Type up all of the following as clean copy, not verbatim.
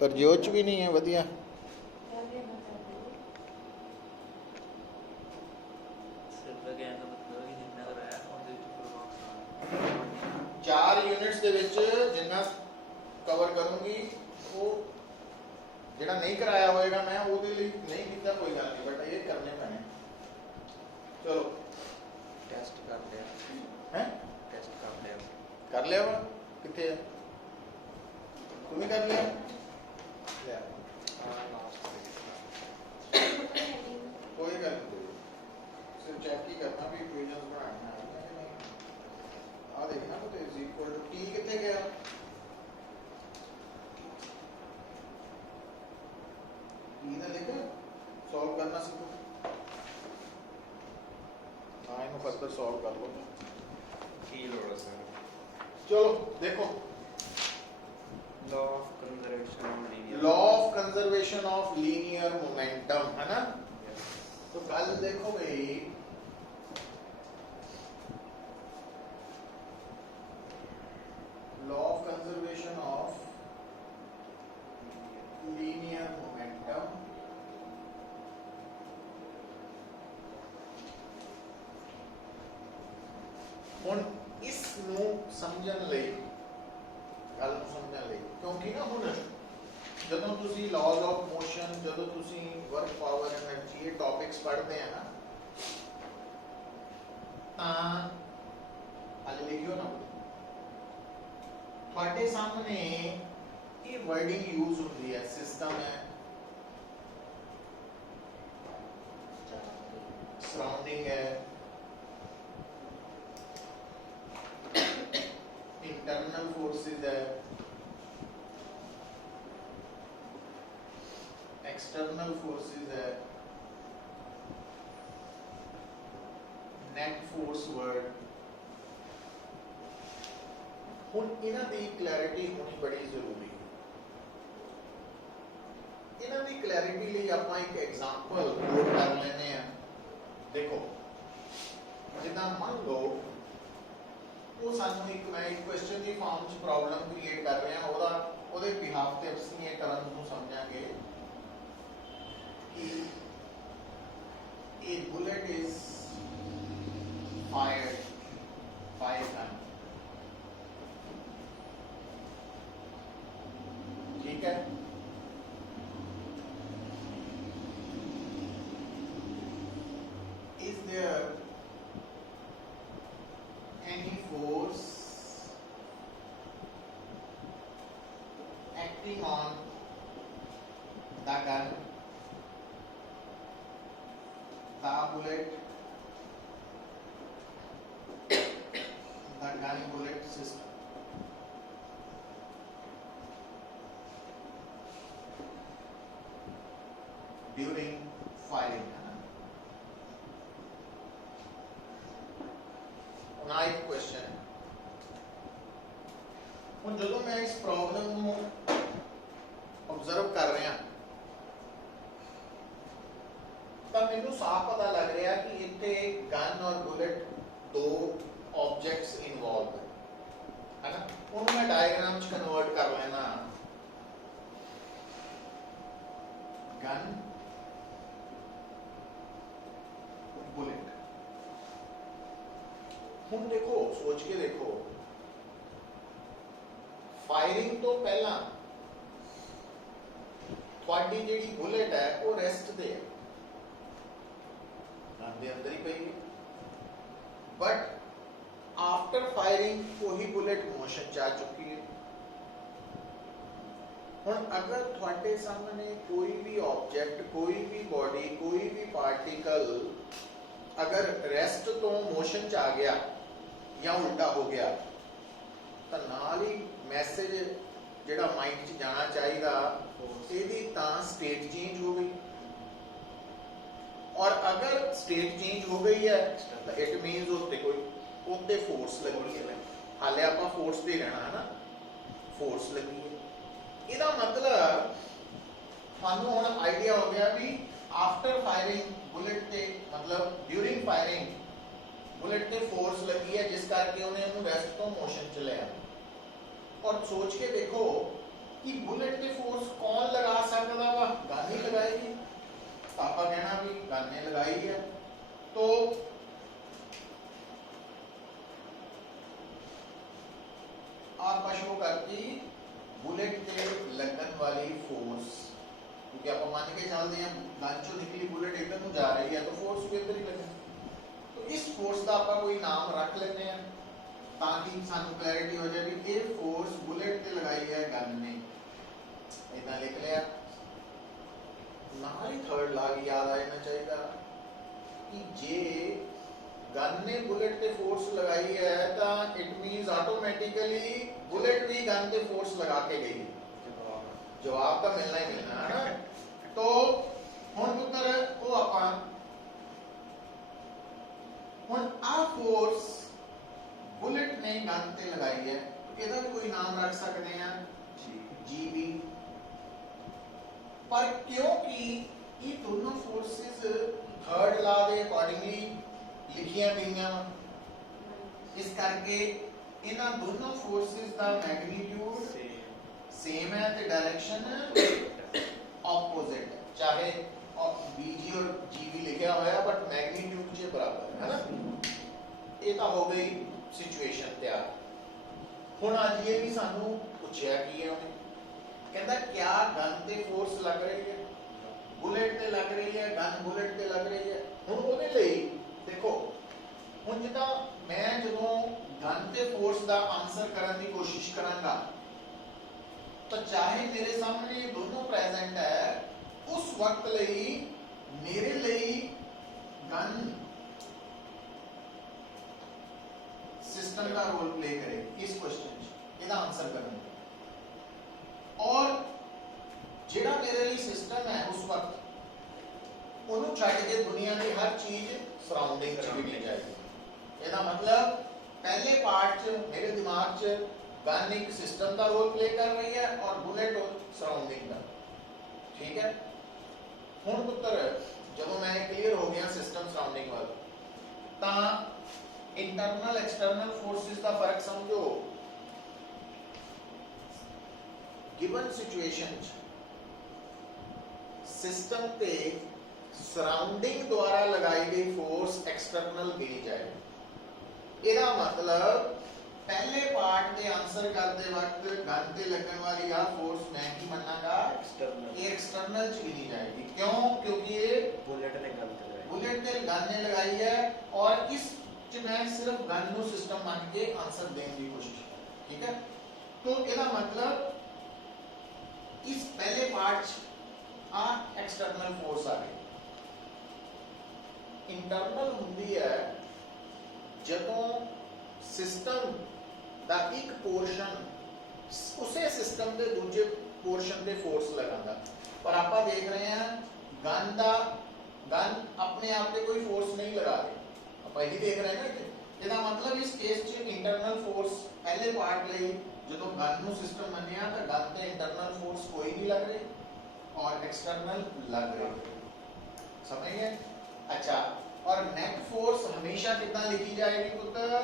पर जोच भी नहीं है वधिया। चार यूनिट्स दे विच जिन्ना कवर करूंगी वो जिहड़ा नहीं कराया होएगा मैं ਉਹਦੇ ਲਈ नहीं कीता कोई गल नहीं, बट ये करने पैने। चलो टेस्ट कर लिया हैं, टेस्ट कर लिया वा किथे है, तू भी कर लिया ले कोई गल नहीं, सिर्फ चेक ही करना भी इक्वेशंस बनाना है कि नहीं। आ देखना तो इज इक्वल टू टी किथे गया, टी दा देख सॉल्व करना सीखो। हाँ इनको फर्दर सॉल्व कर लो। की लोड़ है चलो देखो law of conservation of linear law of conservation of linear momentum है ना। तो कल देखो भाई law of conservation of linear momentum ਹੁਣ ਇਸ ਨੂੰ ਸਮਝਣ ਲਈ ਗੱਲ ਨੂੰ ਸਮਝਣ ਲਈ ਕਿਉਂਕਿ ਨਾ ਹੁਣ ਜਦੋਂ ਤੁਸੀਂ ਲਾਜ਼ ਆਫ ਮੋਸ਼ਨ ਜਦੋਂ ਤੁਸੀਂ ਵਰਕ ਪਾਵਰ એનર્ਜੀ ਇਹ ਟੌਪਿਕਸ ਪੜ੍ਹਦੇ ਆ ਨਾ ਤਾਂ ਅੱਜ ਲਿਖਿਓ ਨਾ ਤੁਹਾਡੇ ਸਾਹਮਣੇ ਇਹ ਵਰਡਿੰਗ ਯੂਜ਼ ਹੁੰਦੀ ਹੈ ਸਿਸਟਮ ਹੈ ਸਰਾਊਂਡਿੰਗ है इंटरनल फोर्सेस है एक्सटर्नल फोर्सेस है नेट फोर्स वर्ड हुण इन्हां दी क्लैरिटी होनी बड़ी जरूरी है। इन्हां दी क्लैरिटी लई आपां एक एग्जांपल नोट कर लेने हैं। देखो जिद्दां मान लो वो सानू एक मैं एक क्वेश्चन की फॉर्म च प्रॉब्लम क्रिएट कर रहे हैं ओदा ओदे बिहाफ ते ਅਸੀਂ ਇਹ ਕਰਨ ਨੂੰ ਸਮਝਾਂਗੇ कि a bullet is fired by a gun, ठीक है। Is there any force acting on the gun, the bullet, the gun bullet system? During firing. ना एक क्वेश्चन है ਹੁਣ ਜਦੋਂ ਮੈਂ ਇਸ ਪ੍ਰੋਬਲਮ ਨੂੰ ਆਬਜ਼ਰਵ ਕਰ ਰਿਹਾ ਤਾਂ ਮੈਨੂੰ ਸਾਫ਼ ਪਤਾ ਲੱਗ ਰਿਹਾ ਕਿ ਇੱਥੇ ਗਨ ਔਰ ਬੁਲਟ ਦੋ ਆਬਜੈਕਟਸ ਇਨਵੋਲਵ ਹੈ ਨਾ। ਉਹਨੂੰ ਮੈਂ ਡਾਇਗਰਾਮ 'ਚ ਕਨਵਰਟ ਕਰ ਲੈਣਾ ਗਨ बुलेट। ਹੁਣ देखो सोच के देखो फायरिंग तो पहला ਤੁਹਾਡੀ ਜਿਹੜੀ बुलेट है वो रेस्ट ਤੇ है गन ਦੇ अंदर ही पई है बट आफ्टर फायरिंग वही बुलेट मोशन च आ चुकी है। ਹੁਣ अगर ਤੁਹਾਡੇ सामने कोई भी ऑब्जेक्ट कोई भी बॉडी कोई भी पार्टिकल अगर रेस्ट तो मोशन च आ गया या उल्टा हो गया तो नाल ही मैसेज जेड़ा माइंड च जाना चाहिए ਇਹਦੀ ਤਾਂ स्टेट चेंज हो गई और अगर स्टेट चेंज हो गई है तो इट मीनस उत्ते कोई उत्ते फोर्स लगी है। हाले आपां फोर्स दे रहना है ना, फोर्स लगी है। ਇਹਦਾ मतलब ਸਾਨੂੰ ਹੁਣ ਆਈਡੀਆ ਹੋ ਗਿਆ ਵੀ आफ्टर फायरिंग बुलेट ਤੇ मतलब ड्यूरिंग फायरिंग बुलेट ਤੇ फोर्स लगी है जिस करके ਉਹਨੇ ਉਹਨੂੰ रेस्ट ਤੋਂ मोशन ਚ ਲਿਆ। और सोच के देखो कि बुलेट ਤੇ फोर्स कौन वाली फोर्स, क्योंकि आप मान के चलते हैं गन चो निकली बुलेट इधर को जा रही है तो फोर्स भी इधर ही लगनी, तो इस फोर्स का आप कोई नाम रख लेते हैं ताकि सानू क्लैरिटी हो जाए कि ये फोर्स बुलेट ते लगाई है गन ने, इतना लिख लिया। नाल ही थर्ड लॉ याद आ जाना चाहिए कि जे गन ने बुलेट ते फोर्स लगाई है तो इट मींस ऑटोमेटिकली बुलेट भी गन ते फोर्स लगा के गई है, जवाब तो मिलना ही मिलना है ना। तो हुन पुत्र वो आपां हुन आ फोर्स बुलेट ने गन ते लगाई है तो ਇਹਦਾ भी कोई नाम रख सकते हैं जी भी, पर क्योंकि ये दोनों फोर्सेस थर्ड लॉ के अकॉर्डिंगली लिखियां गईयां, इस करके इन्हां दोनों फोर्सेस का मैग्नीट्यूड सेम है ते डायरेक्शन ऑपोजिट है, चाहे बीजी और जीवी लिखा हुआ है बट मैग्नीट्यूड जे बराबर है ना। ये तो हो गई सिचुएशन तैयार। हुण अज ये भी सानू पूछया कि है उन्हें कहता क्या गन ते फोर्स लग रही है, बुलेट ते लग रही है, गन बुलेट ते लग रही है। हुण ओदे लई देखो हुण जिदा मैं जदों गन ते फोर्स का आंसर करने की कोशिश करांगा तो चाहे मेरे सामने ये दोनों प्रेजेंट है उस वक्त लई मेरे लई गन सिस्टम का रोल प्ले करेगी इस क्वेश्चन इसका आंसर करने, और जेड़ा मेरे लिए सिस्टम है उस वक्त उन्होंने छड़ के दुनिया की हर चीज सराउंडिंग च भी मिल जाएगी। ਇਹਦਾ मतलब पहले पार्ट च मेरे दिमाग च गन एक सिस्टम का रोल प्ले कर रही है और बुलेट सराउंडिंग का, ठीक है। हुण पुत्र जब मैं क्लियर हो गया सिस्टम सराउंडिंग वाल ता इंटरनल एक्सटर्नल फोर्सेस का फर्क समझो। गिवन सिचुएशन सिस्टम पे सराउंडिंग द्वारा लगाई गई फोर्स एक्सटर्नल गिनी जाएगी। ਇਹਦਾ मतलब पहले पार्ट के आंसर करते वक्त गन ते लगने वाली आ फोर्स मैं ही मानागा एक्सटर्नल, ये एक्सटर्नल च गिनी जाएगी। क्यों? क्योंकि ये बुलेट ने गन ने लगाई है और इस च मैं सिर्फ गन नु सिस्टम मान के आंसर देने की कोशिश कर, ठीक है। तो ਇਹਦਾ मतलब इस पहले पार्ट आ एक्सटर्नल फोर्स आ गई, इंटरनल हुंदी है ਜਦੋਂ सिस्टम ਦਾ ਇੱਕ पोर्शन ਉਸੇ सिस्टम ਦੇ ਦੂਜੇ पोर्शन ਤੇ फोर्स लगांਦਾ। पर ਆਪਾਂ देख रहे हैं गन ਦਾ गन अपने आप पे कोई फोर्स नहीं लगा रही, ਆਪਾਂ ਇਹੀ देख रहे हैं ना। ਇਹਦਾ मतलब इस केस ਚ इंटरनल फोर्स पहले पार्ट ਲਈ ਜਦੋਂ गन ਨੂੰ सिस्टम ਮੰਨਿਆ ਤਾਂ गन ਤੇ इंटरनल फोर्स कोई नहीं लग रही और एक्सटर्नल लग रही, समझ गए? अच्छा, और नेट फोर्स हमेशा कितना लिखी जाएगी पुत्र?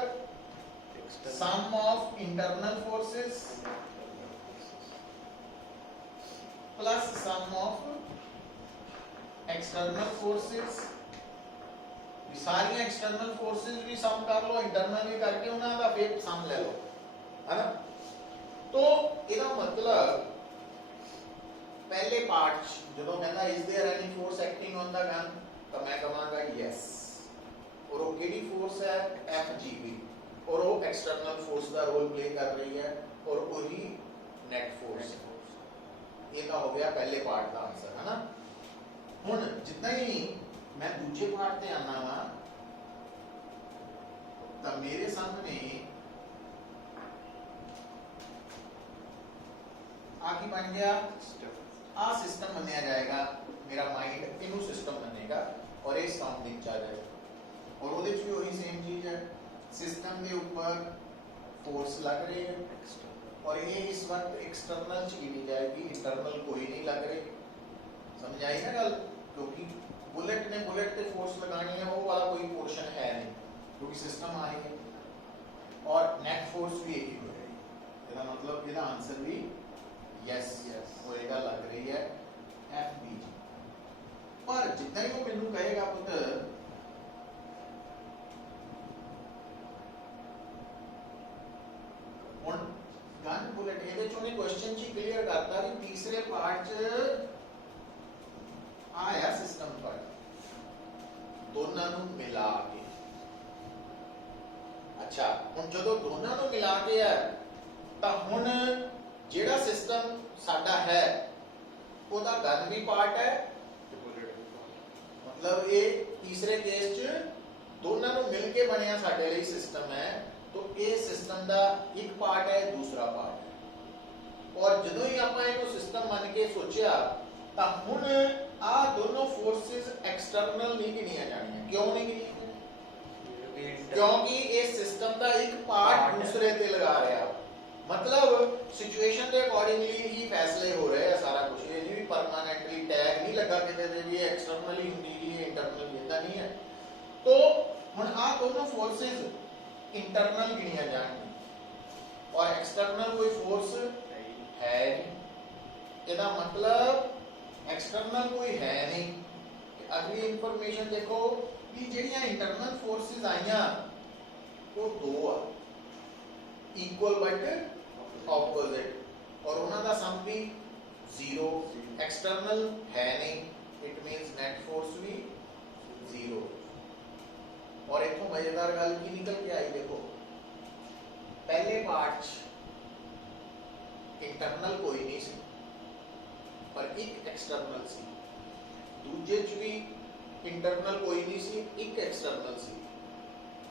Sum of internal forces plus sum of external forces. सारी एक्सटर्नल फोर्सेस भी सम कर लो, इंटरनल भी करके उन्हां दा फिर सम ले लो, है ना। तो ਇਹਦਾ मतलब पहले पार्ट ਜਦੋਂ ਕਹਿੰਦਾ is there any force acting on the gun तो मैं कहूँगा यस, और वो केडी फोर्स है FGB, और वो एक्सटर्नल फोर्स का रोल प्ले कर रही है और वही नेट फोर्स। ये तो हो गया पहले पार्ट का आंसर, है ना। हुण जितना ही मैं दूसरे पार्ट ते आना वा तो मेरे सामने आगे बन गया आ सिस्टम मनाया जाएगा, मेरा माइंड इनू सिस्टम बनेगा और ये सराउंडिंग च आ जाएगा, और वो भी वही सेम चीज है। सिस्टम के ऊपर फोर्स लग रही है और ये इस वक्त एक्सटर्नल च गिनी जाएगी, इंटरनल कोई नहीं लग रही, समझ आई ना गल। क्योंकि बुलेट ने बुलेट पे फोर्स लगानी है, वो वाला कोई पोर्शन है नहीं क्योंकि सिस्टम आ रही है, और नेट फोर्स भी एक ही हो रही है। इसका मतलब इसका आंसर भी यस होएगा, लग रही है FBG। पर जितना ही वो मेनू कहेगा पुत्र हुण गन बुलेट ਇਹਦੇ ਚੋਂ ਨੇ क्वेश्चन ची क्लियर करता कि तीसरे पार्ट च आया सिस्टम पर दोनों ਨੂੰ मिला के। अच्छा ਹੁਣ ਜਦੋਂ ਦੋਨਾਂ ਨੂੰ मिला के है ਤਾਂ ਹੁਣ ਜਿਹੜਾ सिस्टम ਸਾਡਾ है ਉਹਦਾ ਗਨ ਵੀ ਪਾर्ट है मतलब ये तीसरे केस च दोनों ਨੂੰ मिल के ਬਣਿਆ ਸਾਡੇ ਲਈ सिस्टम है तो ये सिस्टम ਦਾ एक पार्ट है दूसरा पार्ट है और ਜਦੋਂ ਹੀ ਆਪਾਂ ਇਹਨੂੰ सिस्टम ਮੰਨ ਕੇ ਸੋਚਿਆ ਤਾਂ ਹੁਣ ਆ ਦੋਨੋਂ ਫੋਰਸਸ ਐਕਸਟਰਨਲ ਨਹੀਂ ਗਿਣੀਆਂ ਜਾਣੀਆਂ। ਕਿਉਂ ਨਹੀਂ ਗਿਣੀਆਂ? ਕਿਉਂਕਿ ਇਹ ਸਿਸਟਮ ਦਾ ਇੱਕ ਪਾਰਟ ਦੂਸਰੇ ਤੇ ਲਗਾ ਰਿਹਾ। मतलब सिचुएशन ਦੇ ਅਕੋਰਡਿੰਗਲੀ ਹੀ ਫੈਸਲੇ ਹੋ ਰਹੇ ਆ ਸਾਰਾ ਕੁਝ। ਇਹ ਨਹੀਂ ਵੀ ਪਰਮਾਨੈਂਟਲੀ ਟੈਗ ਨਹੀਂ ਲੱਗਾ ਕਿਤੇ ਤੇ ਵੀ ਐਕਸਟਰਨਲੀ ਹੁੰਦੀ ਜੀ ਇੰਟਰਨਲ ਇਦਾਂ ਨਹੀਂ ਹੈ। तो ਹੁਣ ਆ ਦੋਨੋਂ ਫੋਰਸਸ ਇੰਟਰਨਲ ਗਿਣੀਆਂ ਜਾਣਗੀਆਂ और एक्सटर्नल कोई फोर्स है नहीं। ਇਹਦਾ मतलब एक्सटर्नल कोई है नहीं। अगली इंफॉर्मेशन देखो कि ਜਿਹੜੀਆਂ इंटरनल फोर्सेस आईਆਂ ਉਹ ਦੋ ਆ इक्वल बट ऑपोजिट और ਉਹਨਾਂ ਦਾ ਸਮ ਵੀ ਜ਼ੀਰੋ। एक्सटर्नल है नहीं इट मींस नेट फोर्स भी ਜ਼ੀਰੋ। और इथों मजेदार गल की निकल के आई देखो पहले पार्ट इंटरनल कोई नहीं सी पर एक एक्सटर्नल सी। दूजे च भी इंटरनल कोई नहीं सी एक एक्सटर्नल सी।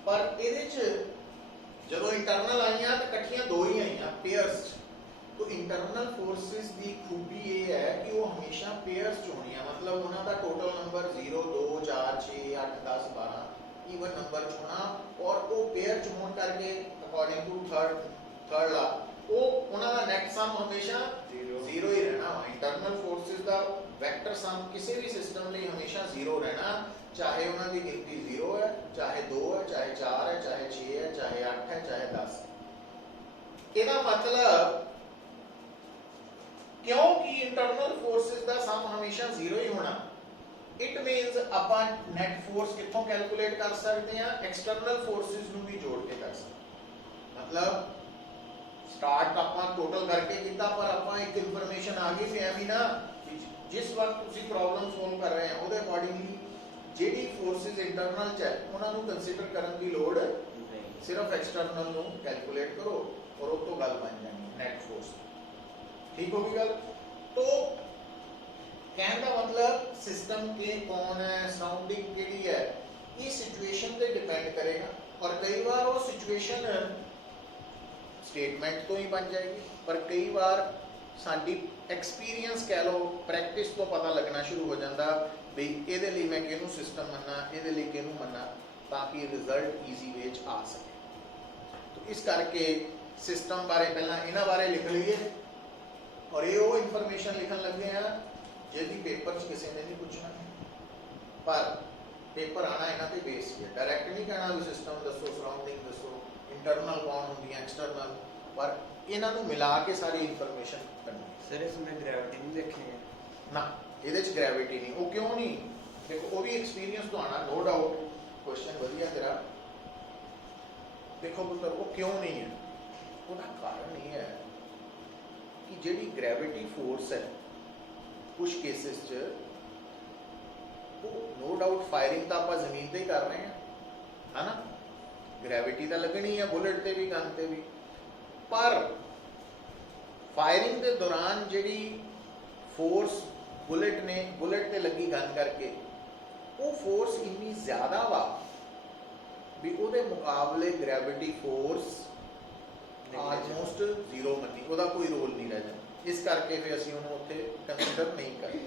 पर ਇਹਦੇ ਚ ਜਦੋਂ इंटरनल आईਆਂ ਤਾਂ ਇਕੱਠੀਆਂ ਦੋ ਹੀ ਆਈਆਂ पेयर्स। तो इंटरनल फोर्सेस ਦੀ खूबी ਇਹ ਹੈ ਕਿ ਉਹ ਹਮੇਸ਼ਾ पेयर्स ਚ ਹੋਣੀਆਂ। मतलब ਉਹਨਾਂ ਦਾ ਟੋਟਲ ਨੰਬਰ 0 2 4 6 8 10 12 इवन नंबर ਚ ਹੋਣਾ और ਉਹ पेयर ਚ ਹੋਣ ਕਰਕੇ ਅਕੋਰਡਿੰਗ ਟੂ ਥਰਡ ਲਾ ਉਹ ਉਹਨਾਂ ਦਾ ਨੈਟ ਸਮ ਹਮੇਸ਼ਾ 0 ਹੀ ਰਹਿਣਾ। ਇੰਟਰਨਲ ਫੋਰਸਸ ਦਾ ਵੈਕਟਰ ਸਮ ਕਿਸੇ ਵੀ ਸਿਸਟਮ ਲਈ ਹਮੇਸ਼ਾ 0 ਰਹਿਣਾ ਚਾਹੇ ਉਹਨਾਂ ਦੀ ਗਿਣਤੀ 0 ਹੈ ਚਾਹੇ 2 ਹੈ ਚਾਹੇ 4 ਹੈ ਚਾਹੇ 6 ਹੈ ਚਾਹੇ 8 ਹੈ ਚਾਹੇ 10 ਹੈ। ਇਹਦਾ मतलब क्योंकि इंटरनल फोर्सेस ਦਾ ਸਮ ਹਮੇਸ਼ਾ 0 ਹੀ ਹੋਣਾ इट मींस ਆਪਾਂ नेट फोर्स ਕਿੱਥੋਂ ਕੈਲਕੂਲੇਟ ਕਰ ਸਕਦੇ ਹਾਂ एक्सटर्नल फोर्सेस ਨੂੰ ਵੀ ਜੋੜ ਕੇ ਕਰ ਸਕਦੇ। मतलब स्टार्ट ਆਪਾਂ ਟੋਟਲ ਕਰਕੇ ਕੀਤਾ ਪਰ ਆਪਾਂ ਇੱਕ ਇਨਫੋਰਮੇਸ਼ਨ ਆ ਗਈ ਵੀ ਐਵੇਂ ਨਾ ਜਿਸ ਵਕਤ ਤੁਸੀਂ ਪ੍ਰੋਬਲਮ ਸੋਲਵ ਕਰ ਰਹੇ ਹੋ ਉਹਦੇ ਅਕੋਰਡਿੰਗਲੀ ਜਿਹੜੀ ਫੋਰਸਸ ਇੰਟਰਨਲ ਚ ਹੈ ਉਹਨਾਂ ਨੂੰ ਕੰਸੀਡਰ ਕਰਨ ਦੀ ਲੋੜ ਨਹੀਂ। ਸਿਰਫ ਐਕਸਟਰਨਲ ਨੂੰ ਕੈਲਕੂਲੇਟ ਕਰੋ और ਉਹ ਤੋਂ ਗੱਲ ਬਣ ਜਾਣੀ नेट फोर्स। ठीक होगी गल। तो कहने का मतलब सिस्टम के कौन है सराउंडिंग केड़ी है ये सिचुएशन पे डिपेंड करेगा और कई बार वो सिचुएशन स्टेटमेंट तो ही बन जाएगी पर कई बार साडी एक्सपीरियंस कह लो प्रैक्टिस तो पता लगना शुरू हो जाता भी ਇਹਦੇ ਲਈ ਮੈਂ ਕਿਹਨੂੰ ਸਿਸਟਮ ਮੰਨਾਂ ਇਹਦੇ ਲਈ ਕਿਹਨੂੰ ਮੰਨਾਂ ਤਾਂ ਕਿ ਰਿਜ਼ਲਟ ਈਜ਼ੀ ਵੇ ਚ ਆ ਸਕੇ। तो इस करके सिस्टम बारे पहला ਇਹਨਾਂ ਬਾਰੇ ਲਿਖ ਲਈਏ और ये वो इन्फॉर्मेशन लिखन लगे हैं जिहदी पेपर च किसी ने नहीं पूछना पर पेपर आना इन्हां ते बेस है। डायरेक्ट नहीं कहना भी सिस्टम दसो सराउंडिंग दसो इंटरनल कौन होंदी है एक्सटर्नल पर इन्हां नूं मिला के सारी इन्फॉर्मेशन करनी। सर इसमें ग्रेविटी नहीं देखेंगे ना ਇਹਦੇ ਚ ग्रेविटी नहीं वो क्यों नहीं देखो वो भी एक्सपीरियंस तो आना नो डाउट। क्वेश्चन वधिया तेरा देखो पुत्र वो क्यों नहीं है ਉਹਦਾ कारण ये है कि ਜਿਹੜੀ ਗ੍ਰੈਵਿਟੀ ਫੋਰਸ ਹੈ ਕੁਝ ਕੇਸਿਸ 'ਚ ਉਹ ਨੋ ਡਾਊਟ ਫਾਇਰਿੰਗ ਤਾਂ ਆਪਾਂ ਜ਼ਮੀਨ ਤੇ ਹੀ ਕਰ ਰਹੇ ਹਾਂ ਹਨਾ ਗ੍ਰੈਵਿਟੀ ਤਾਂ ਲੱਗਣੀ ਹੈ ਬੁਲਟ ਤੇ ਵੀ ਗਨ ਤੇ ਵੀ ਪਰ ਫਾਇਰਿੰਗ ਦੇ ਦੌਰਾਨ ਜਿਹੜੀ ਫੋਰਸ ਬੁਲਟ ਤੇ ਲੱਗੀ ਗਨ ਕਰਕੇ ਉਹ ਫੋਰਸ ਇੰਨੀ ਜ਼ਿਆਦਾ ਵਾ ਵੀ ਉਹਦੇ ਮੁਕਾਬਲੇ ਗ੍ਰੈਵਿਟੀ ਫੋਰਸ ਆਲਮੋਸਟ ਜ਼ੀਰੋ ਮੰਨੀ ਉਹਦਾ ਕੋਈ ਰੋਲ ਨਹੀਂ ਰਹਿ ਜਾਂਦਾ। ਇਸ ਕਰਕੇ ਫਿਰ ਅਸੀਂ ਉਹਨੂੰ ਉੱਥੇ ਕੰਸੀਡਰ ਨਹੀਂ ਕਰਦੇ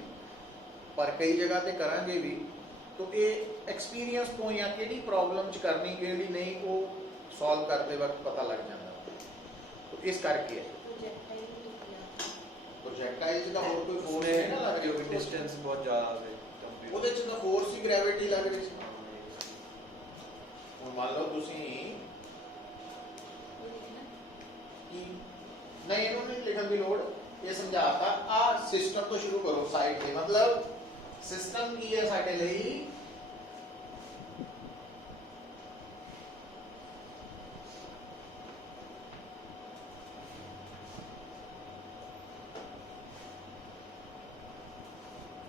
ਪਰ ਕਈ ਜਗ੍ਹਾ ਤੇ ਕਰਾਂਗੇ ਵੀ तो ਇਹ ਐਕਸਪੀਰੀਅੰਸ ਤੋਂ ਜਾਂ ਕਿਹੜੀ ਪ੍ਰੋਬਲਮ ਚ ਕਰਨੀ ਕਿਹੜੀ ਨਹੀਂ ਉਹ ਸੋਲਵ ਕਰਦੇ ਵਕਤ ਪਤਾ ਲੱਗ ਜਾਂਦਾ। तो इस करके प्रोजेक्टाइल ਦਾ ਹੋਰ ਕੋਈ ਫੋਰਸ ਨਹੀਂ ਨਾ ਲੱਗ ਰਿਹਾ डिस्टेंस बहुत ज्यादा है ਉਹਦੇ ਚ ਤਾਂ ਫੋਰਸ ਹੀ ਗ੍ਰੈਵਿਟੀ ਲੱਗ ਰਹੀ ਸੀ। ਹੁਣ ਮੰਨ ਲਓ ਤੁਸੀਂ कि नहीं इन्होंने लिखने की लोड़ ये समझाता आ सिस्टम तो शुरू करो साइड से मतलब सिस्टम की है साडे लई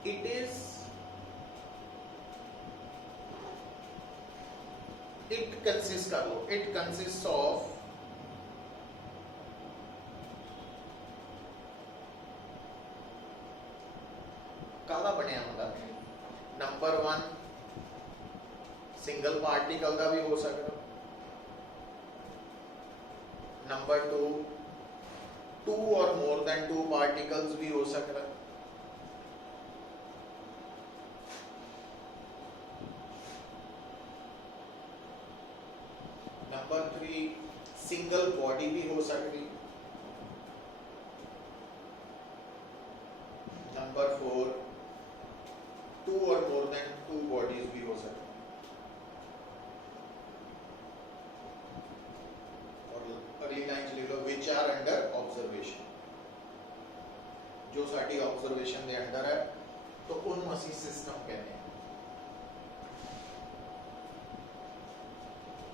it is, it consists कर लो, it consists of काला बनया होंदा। नंबर 1 सिंगल पार्टिकल का भी हो सकता, नंबर 2 2 और मोर देन 2 पार्टिकल्स भी हो सकता, नंबर 3 सिंगल बॉडी भी हो सकती, नंबर 4 2 और मोर देन 2 बॉडीज भी हो सकती। और अगली लाइन लिख लो, विच आर अंडर ऑब्जर्वेशन, जो साडी ऑब्जर्वेशन के अंडर है तो उन्होंने असी सिस्टम कहते हैं।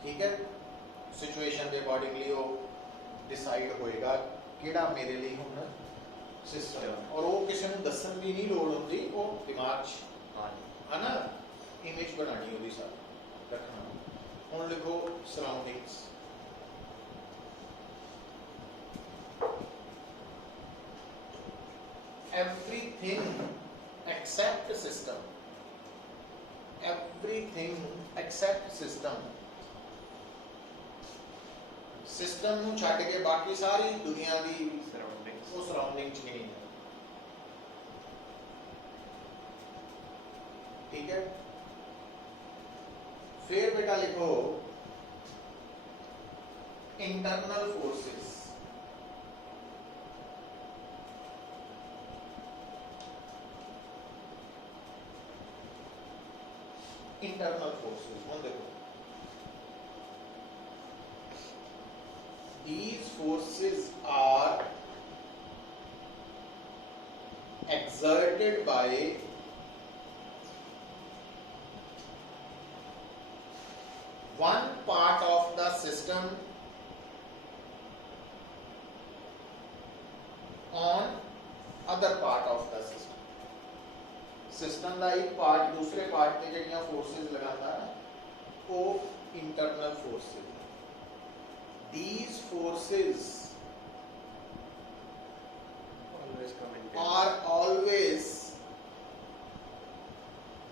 ठीक है, सिचुएशन के अकॉर्डिंगली वो डिसाइड होएगा किहड़ा मेरे लिए हुण सिस्टम, और वो किसी को दसन भी नहीं लोड़ होंदी, वो दिमाग है ना इमेज बनानी होगी सारी रखना। हुण लिखो surroundings, everything except system, everything except system, system ਨੂੰ ਛੱਡ ਕੇ ਬਾਕੀ ਸਾਰੀ ਦੁਨੀਆ ਦੀ सराउंडिंग्स ਉਹ ਸਰਾउंडिंग ਚ ਨਹੀਂ ਹੈ। ठीक है, फिर बेटा लिखो इंटरनल फोर्सेस, इंटरनल फोर्सेस हुण देखो, these forces are exerted by one part of the system on other part of the system, system का एक पार्ट दूसरे पार्ट पे जड़ियां फोर्सेस लगाता है वो internal forces. These forces always come in are always,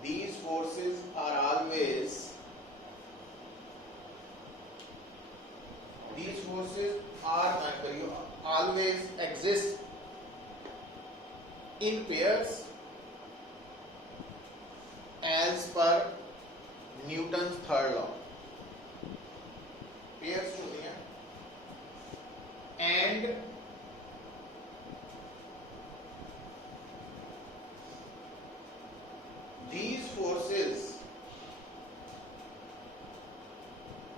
these forces are always, these forces are always exist in pairs as per Newton's third law, pairs होती हैं, and these forces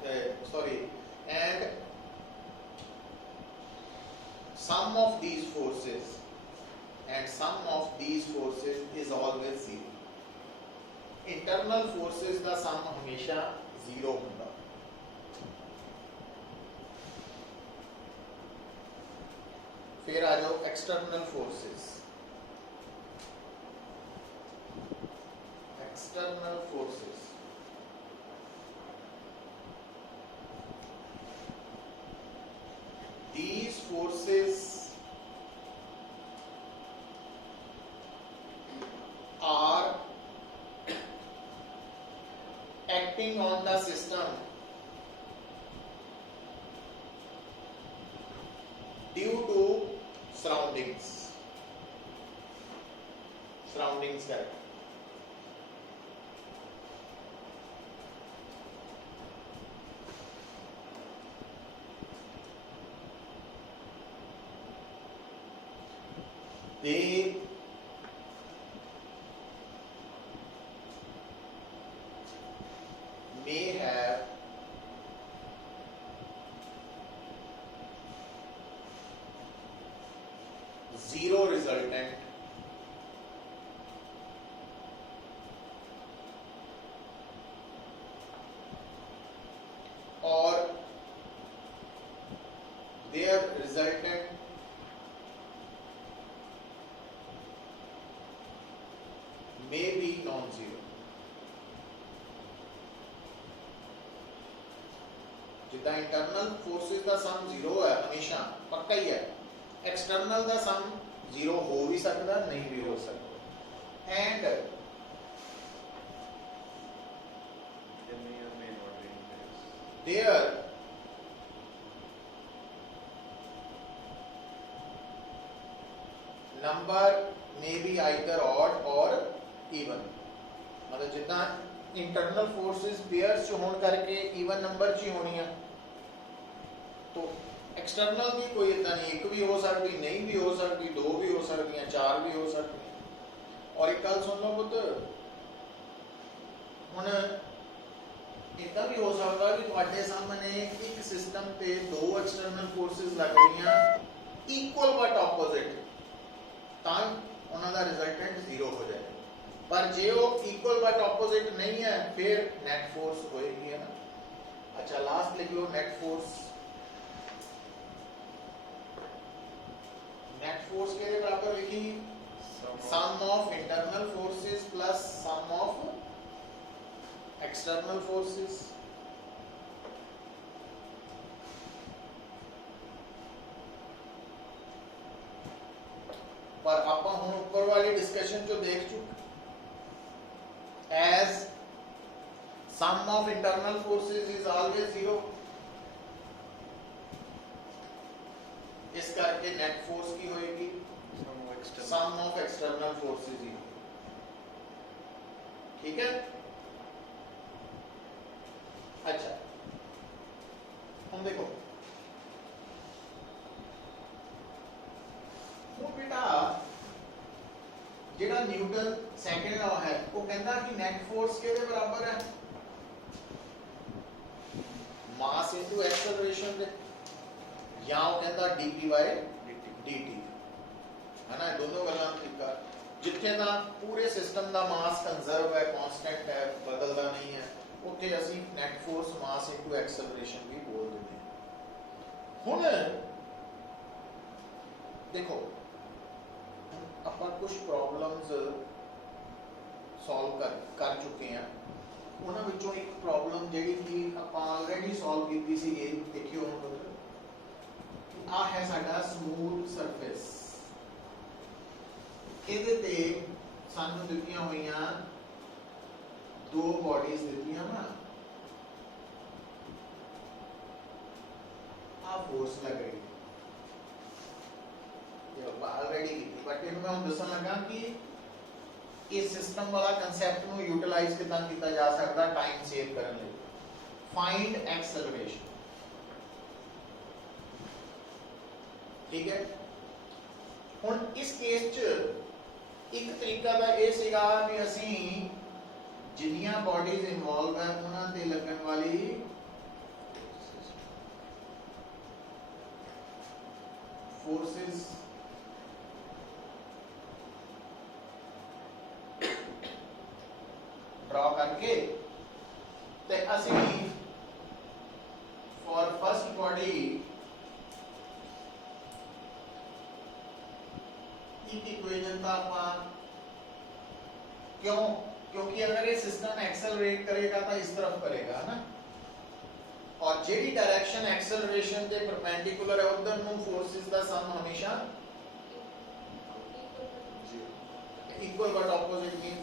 and sum of these forces is always zero. Internal forces का sum हमेशा zero होगा। फिर आ जाओ external forces, external forces, these forces are acting on the system due to surroundings का they may have zero resultant or their resultant may be non-zero. जिदा internal forces का sum zero है हमेशा पक्का ही है, एक्सटर्नल का सम जीरो हो भी सकता नहीं भी हो सकता, and They may or may not be in place. there number may be either odd or even, मतलब जितना इंटरनल फोर्सेस पेयर्स च होने करके इवन नंबर च ही होनी है, तो एक्सटर्नल भी कोई इतना नहीं, एक भी हो सकती, नहीं भी हो सकती, दो भी हो सकती हैं, चार भी हो सकती हैं। और एक गल सुन लो पुत्र, हुण इतना भी हो सकता है कि तुहाडे सामने एक सिस्टम ते दो एक्सटर्नल फोर्सेस लग रही इक्वल बट ऑपोजिट, तां उन्हां दा रिजल्टेंट जीरो हो जाए। पर जे वो इक्वल बट ऑपोजिट नहीं है फिर नेट फोर्स होएगी, है ना। अच्छा लास्ट लिख लो नेट फोर्स। नेट फोर्स के बराबर लिखी sum of internal forces plus sum of external forces. पर आप हम ऊपर वाली डिस्कशन जो देख चुके, as sum of internal forces is always zero, इस करके नेट फोर्स की होएगी सम ऑफ एक्सटर्नल फोर्सेस ही, ठीक है। अच्छा हम देखो हूँ बेटा जेड़ा न्यूटन सेकंड लॉ है वो कहता कि नेट फोर्स के बराबर है मास इनटू एक्सेलरेशन दे, या वो कहता dp by dt, है ना। दोनों गल्लां तरीका जिथे दा पूरे सिस्टम दा मास कंजर्व है, कांस्टेंट है, बदलदा नहीं है, उथे ਅਸੀਂ net force mass into acceleration भी बोल देते हैं। हुण देखो ਆਪਾਂ कुछ प्रॉब्लम्स सॉल्व कर चुके हैं, ਉਹਨਾਂ ਵਿੱਚੋਂ ਇੱਕ ਪ੍ਰੋਬਲਮ ਜਿਹੜੀ ਕਿ ਆਪਾਂ ਆਲਰੇਡੀ ਸੋਲਵ ਕੀਤੀ ਸੀ, ਇਹ ਦੇਖਿਓ ਹੁਣ ਆ ਹੈ ਸਾਡਾ ਸਮੂਥ ਸਰਫੇਸ, ਇਹਦੇ ਤੇ ਸਾਨੂੰ ਦਿੱਤੀਆਂ ਹੋਈਆਂ ਦੋ ਬੋਡੀਜ਼ ਦਿੱਤੀਆਂ ਨਾ, ਆ ਫੋਰਸ ਲੱਗ ਰਹੀ ऑलरेडी की, बट मैं हम दसन लगा कि इस सिस्टम वाला कंसेप्ट ਨੂੰ यूटिलाइज कितना किया जा सकता टाइम सेव करने लिए। फाइंड एक्सेलरेशन, ठीक है। हुन इस केस च एक तरीका दा ਇਹ ਸੀਗਾ ਵੀ ਅਸੀਂ ਜਿੰਨੀਆਂ ਬੋਡੀਜ਼ ਇਨਵੋਲਵ ਹੈ ਉਹਨਾਂ ਤੇ ਲੱਗਣ ਵਾਲੀ फोर्सेस ड्रॉ करके ते ਅਸੀਂ फॉर फर्स्ट बॉडी एक इक्वेशन था आपा, क्यों, क्योंकि अगर ये सिस्टम एक्सेलरेट करेगा तो इस तरफ करेगा, है ना, और जेडी डायरेक्शन एक्सेलरेशन के परपेंडिकुलर है उधर नु फोर्सेस दा सम हमेशा इक्वल बट ऑपोजिट मींस,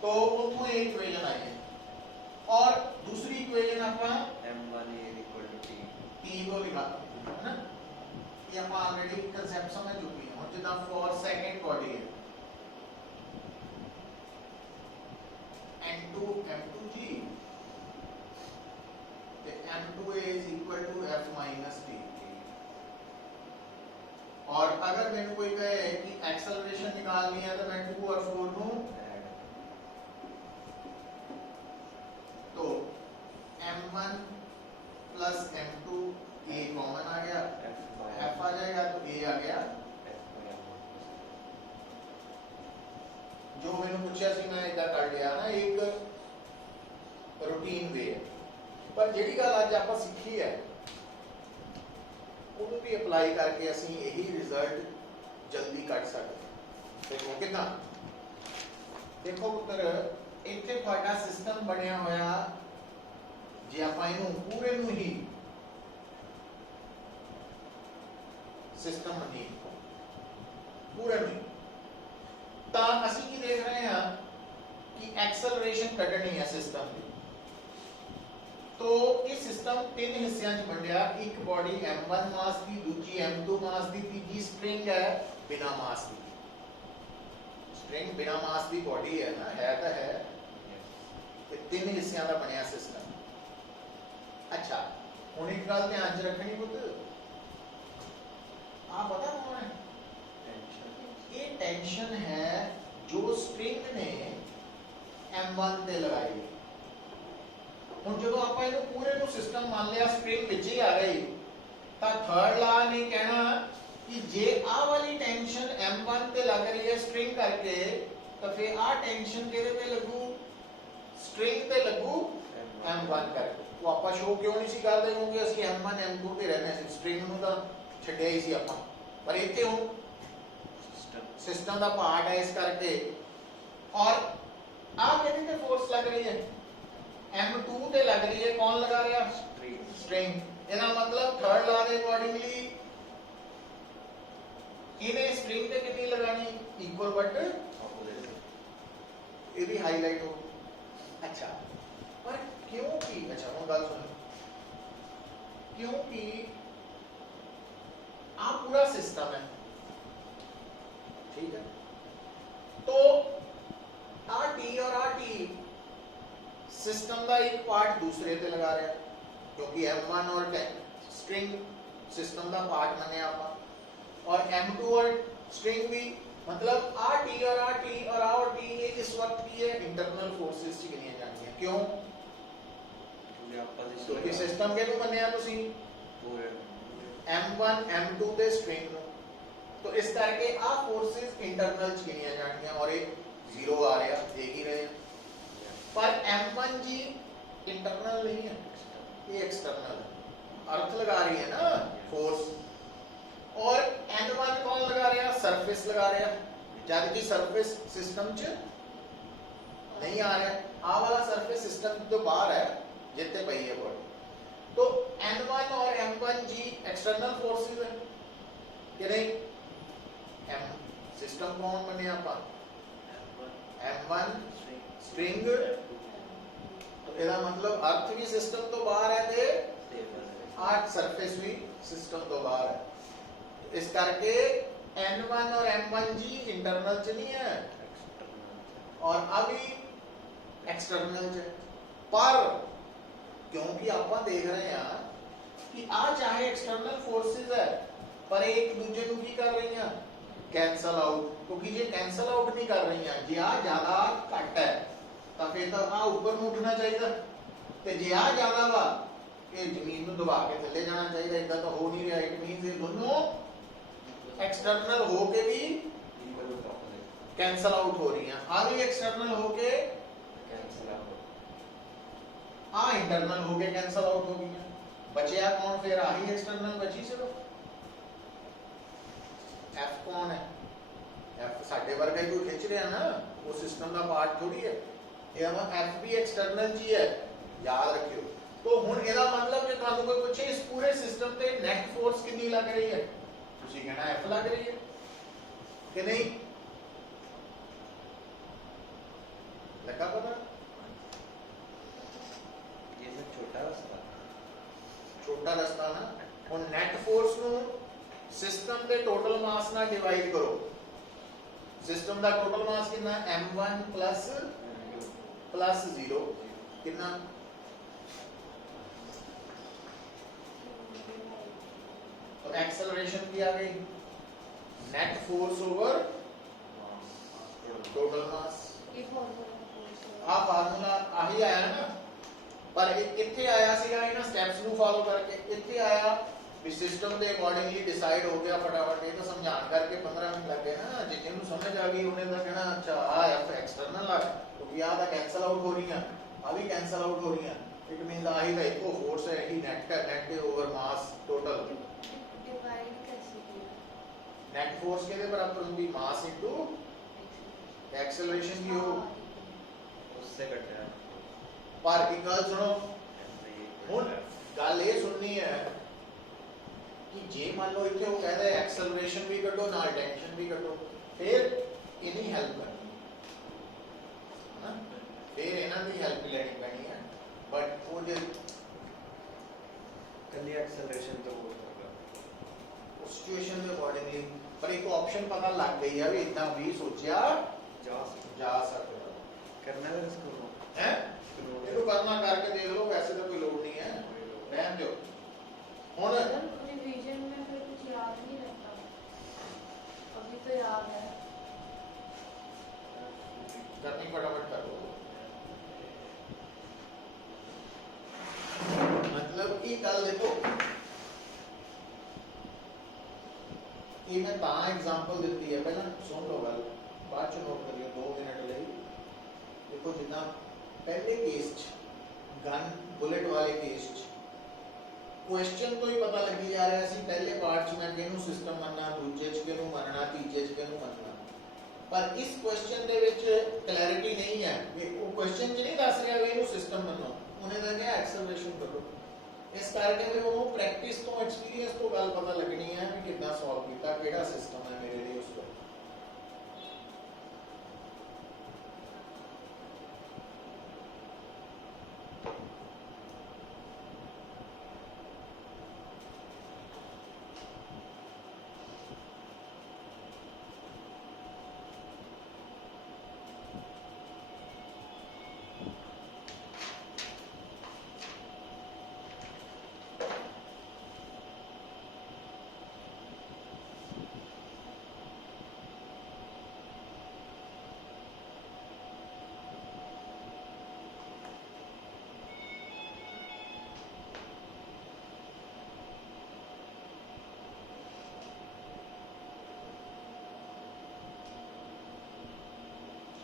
तो उनको एक इक्वेशन आई है। और दूसरी इक्वेशन अपना m1 is equal to t, t को लिखा है ना, ये अपन ऑलरेडी कांसेप्ट समझ चुके हैं। और जिदा फॉर सेकंड बॉडी है n2 m2g तो m2a is equal to f minus t। और अगर मैंने कोई कहे कि एक्सेलरेशन निकालनी है तो मैं 2 और 4 नु तो m1 plus m2 a common आ गया, f आ जाएगा तो a आ गया। जो मैंने पूछा सी मैं इदा कर लिया ना, एक रूटीन वे है, पर जेडी गल आज आप सीखी है ਉਹਨੂੰ भी अप्लाई करके ਅਸੀਂ यही रिजल्ट जल्दी कट सकते। देखो कितना देखो पुत्र ਇੱਥੇ ਤੁਹਾਡਾ ਸਿਸਟਮ ਬਣਿਆ ਹੋਇਆ ਜੇ ਆਪਾਂ ਇਹਨੂੰ ਪੂਰੇ ਨੂੰ ਹੀ ਸਿਸਟਮ ਮੰਨੀਏ ਪੂਰੇ ਨੂੰ ਹੀ, ਤਾਂ ਅਸੀਂ ਕੀ ਦੇਖ ਰਹੇ ਹਾਂ ਕਿ ਐਕਸਲਰੇਸ਼ਨ ਕੱਢਣੀ ਹੈ ਸਿਸਟਮ ਦੀ। तो ये सिस्टम तीन हिस्सों में बंटिया, एक बॉडी m1 मास की, दूसरी m2 मास की, तीसरी स्ट्रिंग है बिना मास की। स्ट्रिंग बिना मास की बॉडी है ना, है तो है। ये तीन हिस्सों का बनया सिस्टम। अच्छा हुण एक गल ध्यान च रखनी पुत, आप पता कौन है? ये टेंशन है जो स्ट्रिंग ने m1 ते लगाई। ਹੁਣ ਜਦੋਂ ਆਪਾਂ ਇਹਨੂੰ ਪੂਰੇ ਨੂੰ ਸਿਸਟਮ ਮੰਨ ਲਿਆ, ਸਟ੍ਰਿੰਗ ਵਿੱਚ ਹੀ ਆ ਗਈ, ਤਾਂ ਥਰਡ ਲਾ ਨੇ ਕਹਿਣਾ ਕਿ ਜੇ ਆਹ ਵਾਲੀ ਟੈਂਸ਼ਨ m1 ਤੇ ਲੱਗ ਰਹੀ ਹੈ ਸਟ੍ਰਿੰਗ ਕਰਕੇ, ਤਾਂ ਫਿਰ ਆਹ ਟੈਂਸ਼ਨ ਕਿਹਦੇ ਤੇ ਲੱਗੂ? ਸਟ੍ਰਿੰਗ ਤੇ ਲੱਗੂ m1 ਕਰਕੇ। ਉਹ ਆਪਾਂ ਸ਼ੋ ਕਿਉਂ ਨਹੀਂ ਸੀ ਕਰਦੇ? ਕਿਉਂਕਿ ਅਸੀਂ m1 m2 ਤੇ ਰਹਿੰਦੇ ਸੀ, ਸਟ੍ਰਿੰਗ ਨੂੰ ਤਾਂ ਛੱਡਿਆ ਹੀ ਸੀ ਆਪਾਂ। ਪਰ ਇੱਥੇ ਹੁਣ ਸਿਸਟਮ ਦਾ ਪਾਰਟ ਹੈ ਇਸ ਕਰਕੇ। ਔਰ ਆਹ ਕਿਹਦੇ ਤੇ ਫੋਰਸ ਲੱਗ ਰਹੀ ਹੈ? m2 ਤੇ ਲੱਗ ਰਹੀ ਹੈ। कौन लगा रहा? स्ट्रिंग। ਇਹਦਾ ਮਤਲਬ ਥਰਡ ਲਾ ਦੇ ਅਕੋਰਡਿੰਗਲੀ ਇਹਨੇ ਸਟ੍ਰਿੰਗ ਤੇ ਕਿੰਨੀ ਲਗਾਣੀ? ਇਕੁਅਲ ਬਟ ਇਹ ਵੀ ਹਾਈਲਾਈਟ ਹੋ। ਅੱਛਾ ਪਰ ਕਿਉਂਕਿ, ਅੱਛਾ ਹੁਣ ਗੱਲ ਸੁਣੋ, क्योंकि आ पूरा सिस्टम है, ठीक है, तो आ टी और आ टी सिस्टम का एक पार्ट दूसरे पे लगा रहे हैं, क्योंकि m1 और स्ट्रिंग सिस्टम का पार्ट मने आप, और m2 और स्ट्रिंग भी, मतलब आ टी और आ टी और आ और टी ये इस वक्त की है इंटरनल फोर्सेस ची गिनिया जाती है। क्यों? क्योंकि सिस्टम के ਨੂੰ ਮੰਨਿਆ ਤੁਸੀਂ m1 m2 ਤੇ स्ट्रिंग ਨੂੰ, तो इस करके आ फोर्सेस इंटरनल च गिनिया जाਣੀਆਂ और ये जीरो आ रहा देख ही रहे हैं। पर m1 जी इंटरनल नहीं है, ये एक्सटर्नल है, अर्थ लगा रही है ना फोर्स, और n1 कौन लगा रहा है? सरफेस लगा रहा है, जबकि सरफेस सिस्टम च नहीं आ रहा है, आ वाला सरफेस सिस्टम तो बाहर है जितने पई है बॉडी। तो n1 और m1 जी एक्सटर्नल फोर्सेस है कि नहीं? m सिस्टम कौन बने आपा? m1 स्ट्रिंग, तो ਇਹਦਾ मतलब अर्थ भी सिस्टम तो बाहर है ते आर्ट सरफेस भी सिस्टम तो बाहर है। इस करके n1 और m1 जी इंटरनल च नहीं है और अभी एक्सटर्नल च, पर क्योंकि आप देख रहे हैं कि आ चाहे एक्सटर्नल फोर्सेस है पर एक दूसरे को की कर रही हैं? Cancel out. क्योंकि ये कैंसल आउट नहीं कर रही हैं, जे आ ज्यादा घट है तो फिर तो आ ऊपर में उठना चाहिए, ते जे आ ज्यादा वा ये जमीन में दबा के थले जाना चाहिए, इतना तो हो नहीं रहा। इट मींस ये दोनों एक्सटर्नल होके भी कैंसल आउट हो रही हैं, आ भी एक्सटर्नल होके हाँ इंटरनल हो गए कैंसल आउट हो गई है। बचया कौन फिर? आही एक्सटर्नल बची सिर्फ। एफ कौन है? एफ साडे वर्गा ही कोई खिंच रहा ना, वो सिस्टम का पार्ट थोड़ी है, ये हम एफ भी एक्सटर्नल जी है, याद रखियो। तो हुन ਇਹਦਾ मतलब ਜੇ ਤੁਹਾਨੂੰ ਕੋਈ ਪੁੱਛੇ ਇਸ ਪੂਰੇ ਸਿਸਟਮ ਤੇ ਨੈਟ ਫੋਰਸ ਕਿੰਨੀ ਲੱਗ ਰਹੀ ਹੈ, ਤੁਸੀਂ ਕਹਿਣਾ ਐਫ ਲੱਗ ਰਹੀ ਹੈ ਕਿ ਨਹੀਂ? ਲੱਗਾ ਪਤਾ? छोटा रस्ता ना, और नेट फोर्स नु सिस्टम के टोटल मास ना डिवाइड करो। सिस्टम का टोटल मास कितना? m1 प्लस 0 कितना? तो एक्सेलरेशन की आ गई net force over total mass. आ फार्मूला आही आया ना, पर इतने आया सीगा इन्हां स्टेप्स ਨੂੰ फॉलो करके, इतने आया भी सिस्टम के अकॉर्डिंगली डिसाइड हो गया फटाफट। ये तो समझाने करके 15 मिनट लग गए ना, जिन्हें समझ आ गई उन्हें तो कहना अच्छा आ एफ एक्सटर्नल आ, क्योंकि आ दा कैंसल आउट हो रही हैं, आ भी कैंसल आउट हो रही हैं। इट मींस आही दा इको फोर्स है, ही नेट का नेट के ओवर मास टोटल डिवाइड कैसे किया? नेट फोर्स के बराबर होगी मास इनटू एक्सेलरेशन की हो उससे कट है पर एक गल सुनो हुन गल ये सुननी है कि जे मान लो इतने वो कहता है एक्सेलरेशन भी कटो नाल टेंशन भी कटो फिर इन्हीं हेल्प करनी है ना फिर इन्हां दी हेल्प लेनी पैनी है बट वो जो कल एक्सेलरेशन तो वो होगा सिचुएशन के अकॉर्डिंगली पर एक ऑप्शन पता लग गई है भी इतना भी सोचा जा सकता करना है इसको है ये तो करना करके देख लो वैसे तो कोई लोड नहीं है रहन दो हुन रिवीजन में फिर कुछ याद नहीं रहता अभी तो याद है करनी फटाफट कर लो मतलब की गल देखो ये मैं ता एग्जांपल दी है पहला सुन लो गल बाद च नोट करियो 2 मिनट ਲਈ देखो जितना पहले केस च गन बुलेट वाले केस च क्वेश्चन तो ही पता लगी जा रहा है पहले पार्ट च मैं किहनू सिस्टम मनना दूजे च किहनू मनना तीजे च किहनू मनना पर इस क्वेश्चन दे विच क्लैरिटी नहीं है कि वो क्वेश्चन च नहीं दस रहा कि इहनू सिस्टम मनो उन्हें तो कहा एक्सेलरेशन करो इस करके फिर उन्होंने प्रैक्टिस तो एक्सपीरियंस तो गल पता लगनी है कि कितना सॉल्व किया केड़ा सिस्टम है मेरे लिए उस पर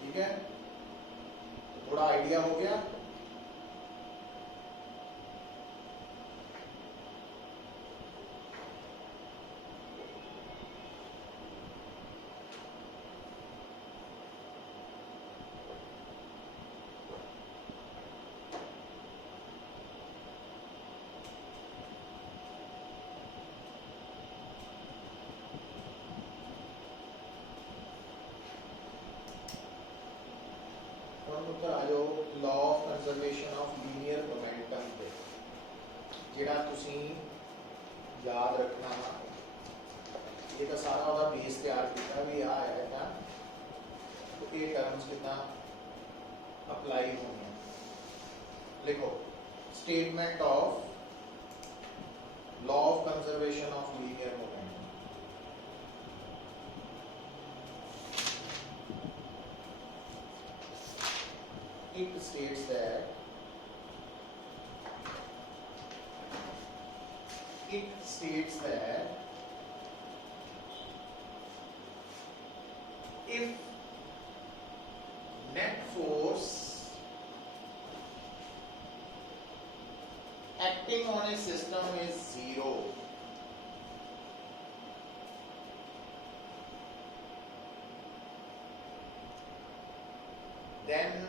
ठीक है थोड़ा आइडिया हो गया law of conservation of linear momentum पे जेड़ा तुसी याद रखना ये तो सारा ਉਹਦਾ बेस तैयार किया भी आ है क्या तो ये टर्म्स कितना अप्लाई होंगे लिखो statement of law of conservation of linear momentum it states that if net force acting on a system is zero, then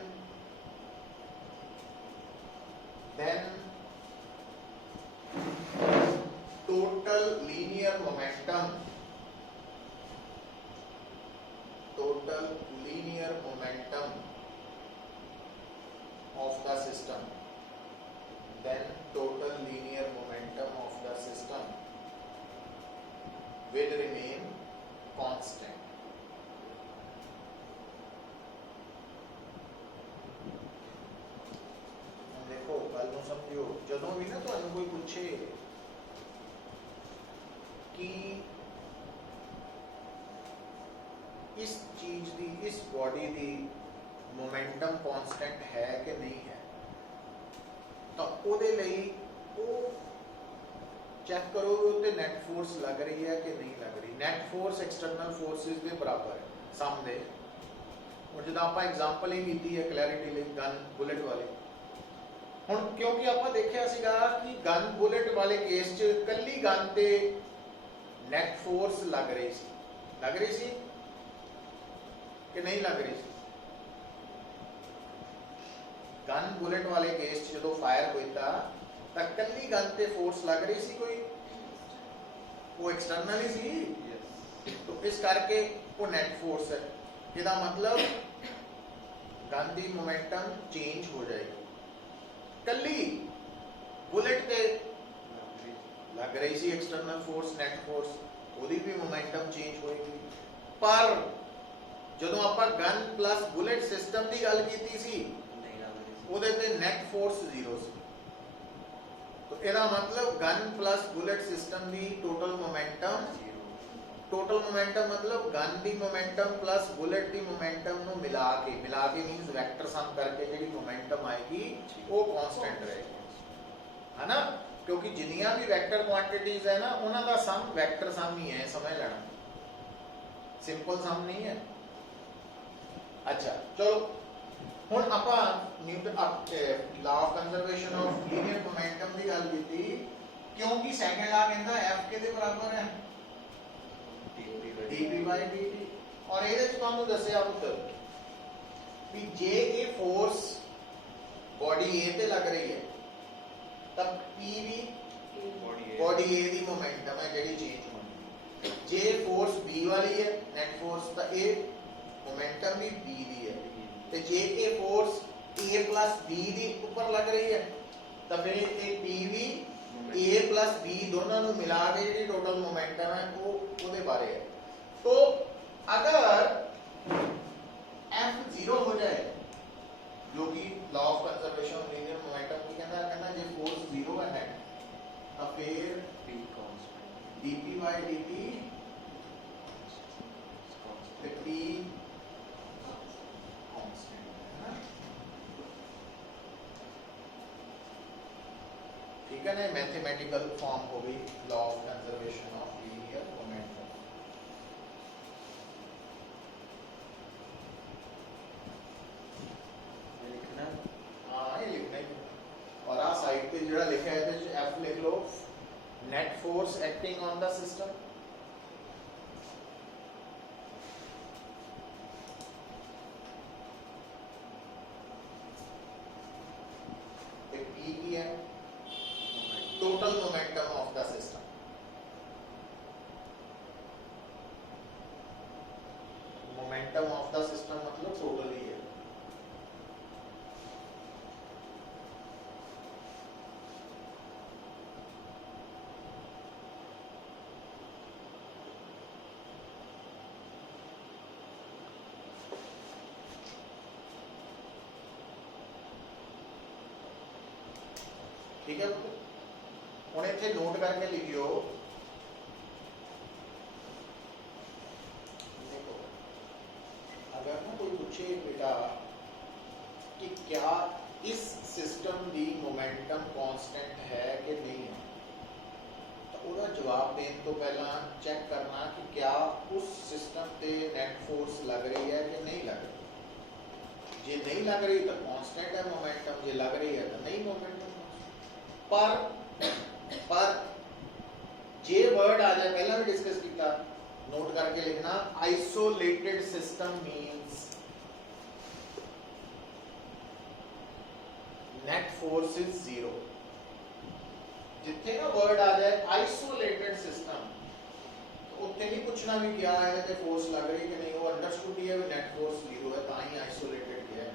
total linear momentum of the system will remain constant. देखो गल नूं समझियो जदों भी ना तुहानूं कोई पूछे कि इस चीज दी इस बॉडी दी मोमेंटम कांस्टेंट है कि नहीं है तो ਉਹਦੇ ਲਈ ਉਹ चेक करो कि नेट फोर्स लग रही है कि नहीं लग रही नेट फोर्स एक्सटर्नल फोर्सेस के बराबर है सामने और जब आप एग्जांपल ही की है क्लैरिटी ਲਈ गन बुलेट वाले ਹੁਣ क्योंकि आप देखा सीगा कि गन बुलेट वाले केस च कल्ली गन ते नेट फोर्स लग रही सी कि नहीं लग रही सी ਗਨ ਬੁਲਟ ਵਾਲੇ ਕੇਸ 'ਚ ਜਦੋਂ ਫਾਇਰ ਹੋਇਆ ਤਾਂ ਕੱਲੀ ਗਨ ਤੇ ਫੋਰਸ ਲੱਗ ਰਹੀ ਸੀ ਕੋਈ, ਉਹ ਐਕਸਟਰਨਲ ਹੀ ਸੀ। Yes. तो इस करके वो नेट फोर्स है, ਇਹਦਾ मतलब गन ਦੀ मोमेंटम चेंज हो जाएगी। ਕੱਲੀ बुलेट ਤੇ ਲੱਗ ਰਹੀ ਸੀ एक्सटर्नल फोर्स नेट फोर्स, ਉਹਦੀ ਵੀ मोमेंटम चेंज ਹੋਏਗੀ। ਪਰ ਜਦੋਂ ਆਪਾਂ ਗਨ ਪਲੱਸ बुलेट ਸਿਸਟਮ ਦੀ ਗੱਲ ਕੀਤੀ ਸੀ ਉਹਦੇ ਤੇ नेट फोर्स 0 ਸੀ। तो ਇਹਦਾ मतलब गन प्लस बुलेट सिस्टम ਦੀ टोटल मोमेंटम, टोटल मोमेंटम मतलब गन ਦੀ मोमेंटम प्लस बुलेट ਦੀ मोमेंटम ਨੂੰ ਮਿਲਾ ਕੇ मींस वेक्टर सम करके ਜਿਹੜੀ मोमेंटम आएगी वो कांस्टेंट रहेगी, है ना। क्योंकि जिन्नियां भी वेक्टर क्वांटिटीज है ना उन्हां दा सम वेक्टर सम ही है, समझ लेना, सिंपल सम नहीं है। अच्छा चलो ਹੁਣ ਆਪਾਂ Newton law of conservation of linear momentum ਦੀ ਗੱਲ ਕੀਤੀ, ਕਿਉਂਕਿ ਸੈਕੰਡ ਲਾ ਕਹਿੰਦਾ F ਕਿਹਦੇ ਬਰਾਬਰ ਹੈ, dp/dt। ਔਰ ਇਹਦੇ ਚ ਤੁਹਾਨੂੰ ਦੱਸਿਆ ਪੁੱਤਰ ਵੀ ਜੇ ਇਹ ਫੋਰਸ ਬੋਡੀ A ਤੇ ਲੱਗ ਰਹੀ ਹੈ ਤਾਂ P we body A the momentum ਹੈ ਜਿਹੜੀ ਚੇਂਜ ਹੋਣੀ। ਜੇ ਫੋਰਸ B ਵਾਲੀ ਹੈ ਨੈਟ ਫੋਰਸ ਤਾਂ ਇਹ ਮੋਮੈਂਟਮ ਵੀ B ਦੀ ਹੈ, ਤੇ ਜੇ ਇਹ ਫੋਰਸ A plus B ਦੀ ਉੱਪਰ ਲੱਗ ਰਹੀ ਹੈ ਤਾਂ ਫਿਰ ਇਹ P we A plus B ਦੋਨਾਂ ਨੂੰ ਮਿਲਾ ਕੇ ਜਿਹੜੀ ਟੋਟਲ ਮੋਮੈਂਟਮ ਹੈ ਉਹ ਉਹਦੇ ਬਾਰੇ ਹੈ। तो अगर F 0 हो जाए, जो कि law of conservation of linear momentum की कहना जे फोर्स 0 है तो फिर dp/dt तो p कांस्टेंट है ना, ठीक है ना। मैथमेटिकल फॉर्म हो गई law of conservation of linear momentum. और आ साइड पे ਜਿਹੜਾ ਲਿਖਿਆ ਹੈ ਇਹਦੇ ਚ F ਲਿਖ ਲਓ, net force acting on the system, ਤੇ P ਕੀ ਹੈ, total momentum of the system। momentum of the system मतलब total ही है। ठीक है, ਹੁਣ ਇੱਥੇ ਨੋਟ ਕਰਕੇ ਲਿਖਿਓ, देखो अगर ना कोई पूछे बेटा कि क्या इस सिस्टम की मोमेंटम कांस्टेंट है कि नहीं है, तो ਉਹਦਾ जवाब देने तो पहला चेक करना कि क्या उस सिस्टम पे नेट फोर्स लग रही है कि नहीं लग रही। जे नहीं लग रही तो कांस्टेंट है मोमेंटम, जे लग रही है तो नहीं मोमेंटम। पर जे वर्ड आ जाए, पहला भी डिस्कस किया, नोट करके लिखना, isolated system means net force is 0। जितने ना वर्ड आ जाए आइसोलेटेड सिस्टम तो उत्ते नहीं पूछना भी क्या है ते फोर्स लग रही कि नहीं, वो अंडरस्टूड ही है भी नेट फोर्स 0 है, ताही आइसोलेटेड किया है।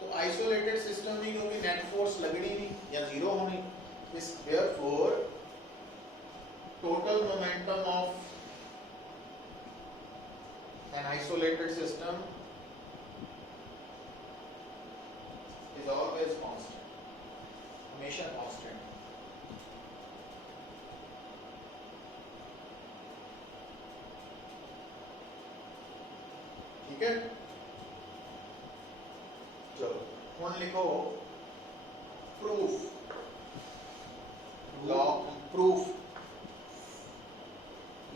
तो आइसोलेटेड सिस्टम में क्योंकि नेट फोर्स लगनी नहीं या 0 होनी, इस therefore total momentum of an isolated system is always constant, हमेशा constant। ठीक है, चलो ਹੁਣ लिखो proof, law proof,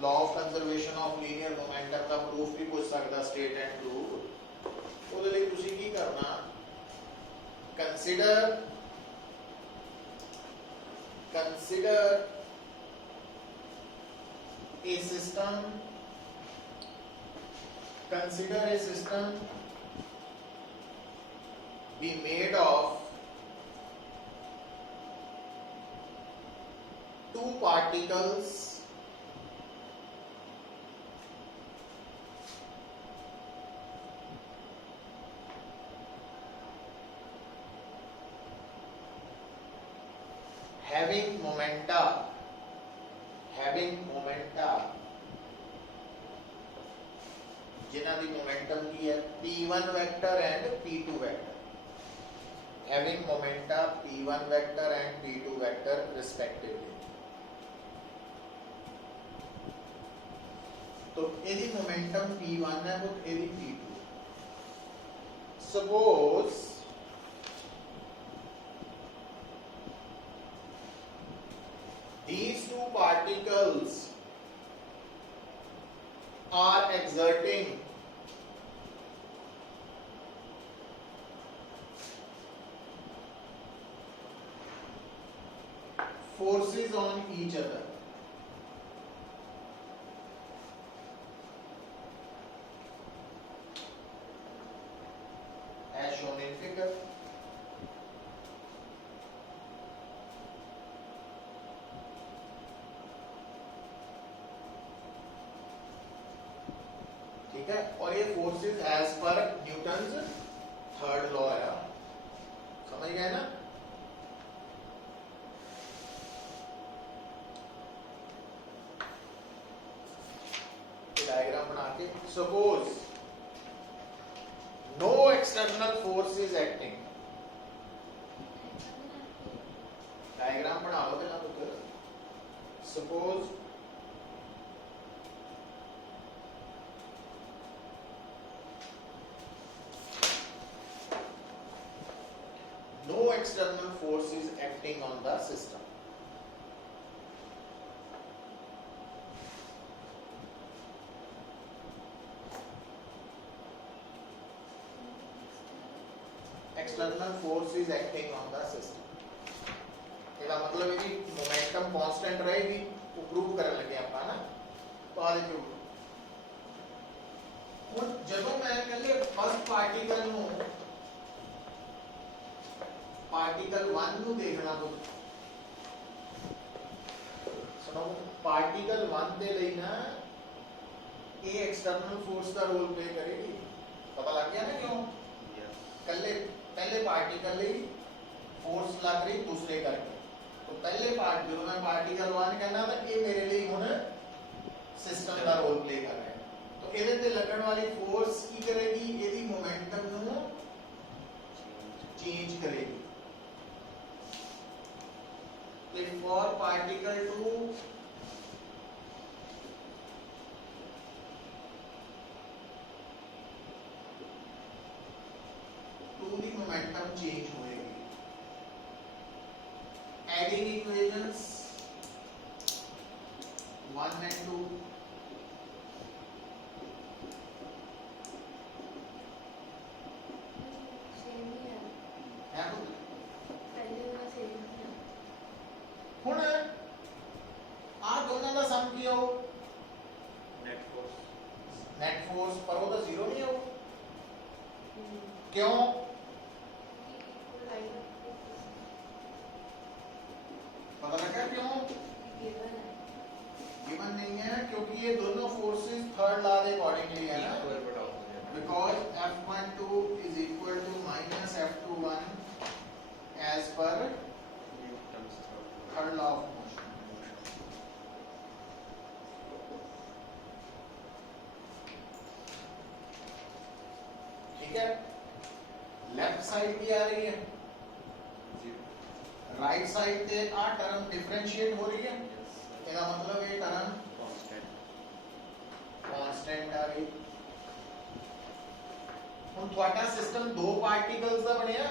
law of conservation of linear momentum का प्रूफ भी पूछ सकता, स्टेट एंड प्रूफ। ਉਹਦੇ ਲਈ ਤੁਸੀਂ ਕੀ ਕਰਨਾ, consider a system be made of two particles having momenta जिन्हां दी मोमेंटम की है p1 vector and p2 vector having momenta p1 vector and p2 vector respectively. तो यदि मोमेंटम p1 है तो यदि p2। Suppose these two particles are exerting forces on each other. As shown in figure. ठीक है, और ये फोर्सेस एज पर न्यूटन्स थर्ड लॉ है, समझ गए ना। डायग्राम बना के suppose no external force is acting, diagram बना लो पहला पुत्र। Suppose no external force is acting on the system. External force is acting on the system. ਇਹਦਾ ਮਤਲਬ ਇਹਦੀ ਮੋਮੈਂਟਮ ਕਾਂਸਟੈਂਟ ਰਹੇਗੀ, ਉਹ ਪ੍ਰੂਵ ਕਰਨ ਲੱਗੇ ਆਪਾਂ ਨਾ। तो ਆ ਦੇਖੋ ਹੁਣ ਜਦੋਂ ਮੈਂ ਕਹਿੰਦੇ ਫਸਟ ਪਾਰਟੀਕਲ ਨੂੰ पार्टिकल 1 ਨੂੰ ਦੇਖਣਾ ਤੋਂ ਸੁਣੋ, ਪਾਰਟੀਕਲ 1 ਦੇ ਲਈ ਨਾ ਇਹ ਐਕਸਟਰਨਲ ਫੋਰਸ ਦਾ ਰੋਲ ਪਲੇ ਕਰੇਗੀ। ਪਤਾ ਲੱਗ ਗਿਆ ਨਾ ਕਿਉਂ? ਕੱਲੇ ਪਹਿਲੇ ਪਾਰਟੀਕਲ ਲਈ ਫੋਰਸ ਲੱਗ ਰਹੀ ਦੂਸਰੇ ਕਰਕੇ। तो पहले पार्ट जो मैं पार्टिकल 1 कहना था ये मेरे लिए हुन सिस्टम का रोल प्ले कर रहा है। तो ਇਹਦੇ ਤੇ ਲੱਗਣ ਵਾਲੀ ਫੋਰਸ ਕੀ ਕਰੇਗੀ? ਇਹਦੀ ਮੋਮੈਂਟਮ ਨੂੰ ਚੇਂਜ ਕਰੇਗੀ। तो for particle 2 की मोमेंटम चेंज होएगी। एडिंग इक्वेशंस 1 and 2 सेम ही है, है तो पहले वाला सेम ही है। ਹੁਣ ਆ ਦੋਨਾਂ ਦਾ ਸਮ ਕੀ ਆਉ? नेट फोर्स पर वो तो जीरो नहीं आउ। क्यों? पता लगा क्यों? गिवन नहीं है क्योंकि ये दोनों फोर्सेस थर्ड लॉ के अकॉर्डिंगली है ना। Because F12 is equal to minus F21 as per third law of motion। ठीक है, लेफ्ट साइड भी आ रही है, राइट साइड से आ टर्म डिफरेंशिएट हो रही है। इसका मतलब ये टर्म कांस्टेंट आ गई। ਹੁਣ ਤੁਹਾਡਾ ਸਿਸਟਮ ਦੋ ਪਾਰਟੀਕਲਸ ਦਾ ਬਣਿਆ।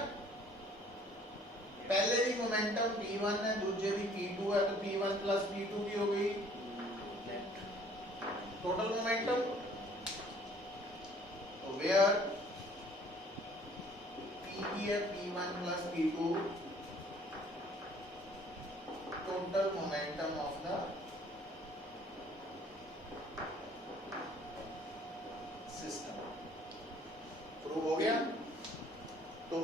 पहले की मोमेंटम p1 है, दूसरे की p2 है, तो p1 प्लस p2 की हो गई टोटल मोमेंटम। तो वेयर p की है p1 plus p2 total momentum of the system. Prove हो गया। तो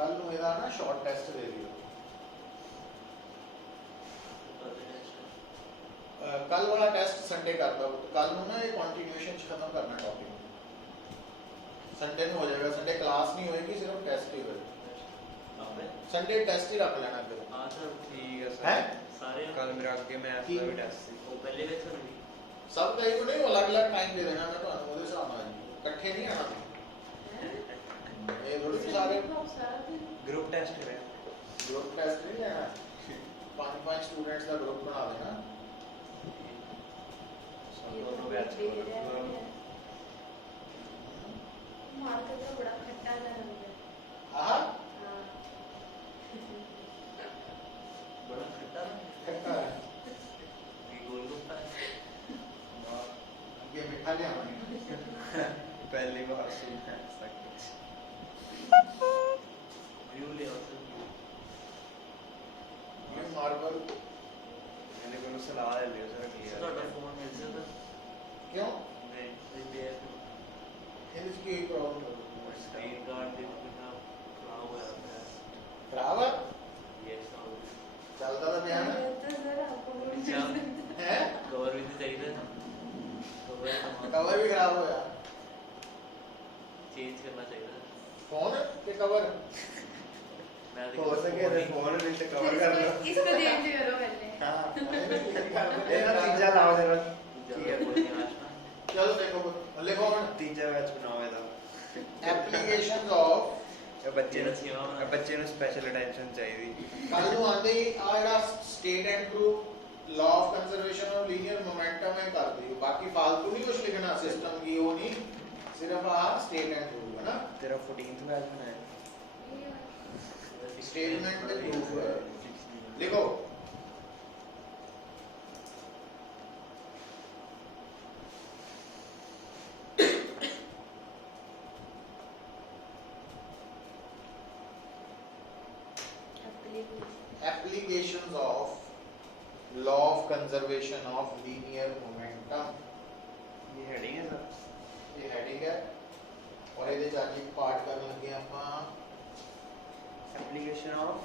ਕੱਲ ਨੂੰ ਇਹਦਾ ਨਾ ਸ਼ਾਰਟ ਟੈਸਟ ਦੇ ਦਿਓ। ਕੱਲ ਵਾਲਾ ਟੈਸਟ ਸੰਡੇ ਕਰ ਦੋ। ਕੱਲ ਨੂੰ ਨਾ ਇਹ ਕੰਟੀਨਿਊਏਸ਼ਨ ਚ ਖਤਮ ਕਰਨਾ ਟੌਪਿਕ। ਸੰਡੇ ਨੂੰ ਹੋ ਜਾਏਗਾ। ਸੰਡੇ ਕਲਾਸ ਨਹੀਂ ਹੋਏਗੀ, ਸਿਰਫ ਟੈਸਟ ਹੀ ਹੋਏਗਾ। ਸੰਡੇ ਟੈਸਟ ਹੀ ਰੱਖ ਲੈਣਾ ਫਿਰ। हाँ सर ठीक है हैं? सर सारे कल मेरा आगे मैथ ठीक। का भी टेस्ट थी वो पहले ਵਿੱਚ ਹੋਣੀ ਸਭ ਕਈ ਨੂੰ ਨਹੀਂ, ਅਲੱਗ ਅਲੱਗ ਟਾਈਮ ਦੇ ਦੇਣਾ। ਮੈਂ ਤੁਹਾਨੂੰ ਉਹਦੇ ਹਿਸਾਬ ਨਾਲ ਜੀ ਇਕੱਠੇ ਨਹੀਂ ਆਣਾ। ਇਹ ਥੋੜੀ ਸਾਰੇ ग्रुप टेस्ट है ਗਰੁੱਪ ਟੈਸਟ ਨਹੀਂ ਲੈਣਾ। ਪੰਜ ਪੰਜ ਸਟੂਡੈਂਟਸ ਦਾ ਗਰੁੱਪ ਬਣਾ ਦੇਣਾ। सब दोनों बैच को मार्केट का बड़ा खट्टा जा रहा है। ਆਹ हाँ बड़ा खट्टा ਖੱਟਾ ਹੈ। ये गोलगप्पा है ਅੱਗੇ ਮਿੱਠਾ ਲਿਆਵਾਂਗੇ। पहली बार सुना है ऐसा कुछ व्यू ले आओ सर ਇਹ ਮਾਰਬਲ मैंने को सलाह ले लिया सर क्लियर ਤੁਹਾਡਾ ਫੋਨ ਮਿਲ ਜਾਂਦਾ ਕਿਉਂ? ਨਹੀਂ ਰਿਪੇਅਰ ਇਹਦੇ ਚ ਕੀ ਪ੍ਰੋਬਲਮ? स्क्रीन गार्ड ਦੇ ਬਿਨਾ ਖਰਾਬ ਹੋਇਆ ਪਿਆ ਖਰਾਬ ਆ? ਯੈਸ ਆਉ ਚੱਲਦਾ ਤਾਂ ਪਿਆ ਨਾ तो सर आपको ਹੈ। ਕਵਰ ਵੀ ਚਾਹੀਦਾ ਕਵਰ ਕਵਰ ਵੀ ਖਰਾਬ ਹੋਇਆ। ਚੇਂਜ ਕਰਨਾ ਚਾਹੀਦਾ ਫੋਨ ਤੇ ਕਵਰ ਮੈਂ ਹੋ ਸਕੇ ਤੇ ਫੋਨ ਵਿੱਚ ਤੇ ਕਵਰ ਕਰ ਲਓ। इसको चेंज करो पहले। ਹਾਂ ਇਹਦਾ ਤੀਜਾ ਲਾਓ ਜਰਾ ਠੀਕ ਹੈ ਕੋਈ ਨਹੀਂ ਆਸ਼ਨਾ ਚਲੋ ਦੇਖੋ ਲਿਖੋ ਹੁਣ ਤੀਜਾ ਬੈਚ ਬਣਾਓ ਇਹਦਾ ਐਪਲੀਕੇਸ਼ਨਸ ਆਫ। ਬੱਚੇ ਨੂੰ ਸਪੈਸ਼ਲ ਅਟੈਂਸ਼ਨ ਚਾਹੀਦੀ ਕੱਲ ਨੂੰ ਆਂਦੇ ਹੀ ਆ ਜਿਹੜਾ state and group law of conservation of linear momentum ਹੈ ਕਰ ਦਿਓ। ਬਾਕੀ ਫालतू ਨਹੀਂ ਕੁਝ ਲਿਖਣਾ। ਸਿਸਟਮ ਕੀ ਉਹ ਨਹੀਂ, ਸਿਰਫ ਆ ਸਟੇਟ ਐਂਡ ਗਰੁੱਪ ਹੈ ਨਾ। ਤੇਰਾ 14th ਬੈਚ ਬਣਾਇਆ स्टेटमेंट में प्रूफ है। लिखो applications of law of conservation of linear momentum। ਇਹ ਹੈਡਿੰਗ ਹੈ ਸਰ ये हेडिंग है और ਇਹਦੇ ਚ ਅੱਜ ਇੱਕ ਪਾਰਟ ਕਰਨ ਲੱਗੇ ਆਪਾਂ application of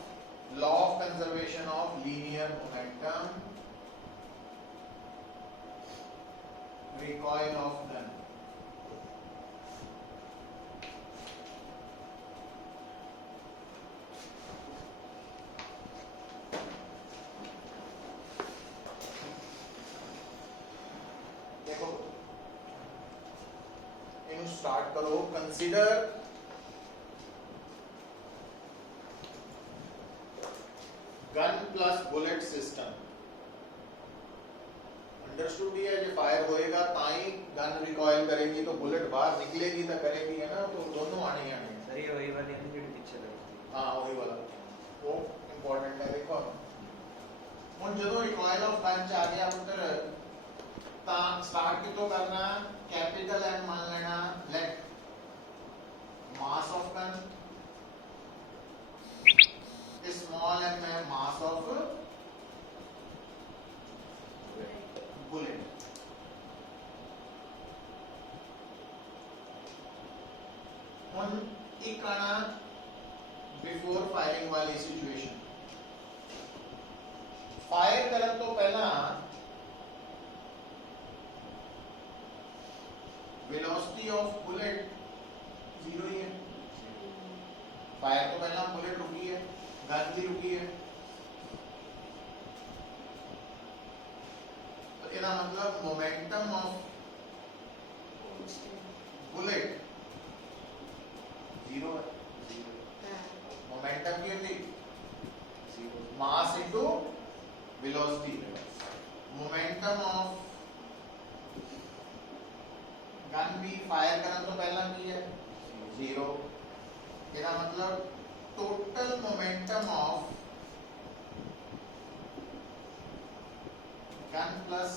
law of conservation of linear momentum, recoil of gun। देखो इन्हें स्टार्ट करो। Consider gun plus bullet system. Understood ही है, जो फायर होएगा ताई गन रिकॉइल करेगी तो बुलेट बाहर निकलेगी तो करेगी, है ना। तो दोनों आने ही आने हैं। ਸਰ ਇਹ ਵਹੀ ਵਾਲੀ ਹੈ ਜਿਹੜੀ ਪਿੱਛੇ ਲੱਗਦੀ हाँ वही वाला वो इंपॉर्टेंट है। देखो ਹੁਣ ਜਦੋਂ ਰਿਕॉइल ऑफ गन ਚ आ गया पुत्र ਤਾਂ ਸਟਾਰਟ ਕਿਤੋਂ ਕਰਨਾ? कैपिटल एम मान लेना। Let mass of gun, small M है मास ऑफ बुलेट। ਹੁਣ ਇੱਕ ਆਣਾ ਬਿਫੋਰ ਫਾਇਰਿੰਗ ਵਾਲੀ ਸਿਚੁਏਸ਼ਨ। ਫਾਇਰ ਕਰਨ ਤੋਂ ਪਹਿਲਾਂ वेलोसिटी ऑफ बुलेट जीरो ही है। फायर तो पहला बुलेट रुकी है, गन भी रुकी है, तो इसका मतलब मोमेंटम ऑफ बुलेट जीरो है। मोमेंटम की होती mass into velocity. Momentum of gun भी फायर करने तो पहला की है जीरो। इसका मतलब total momentum of gun plus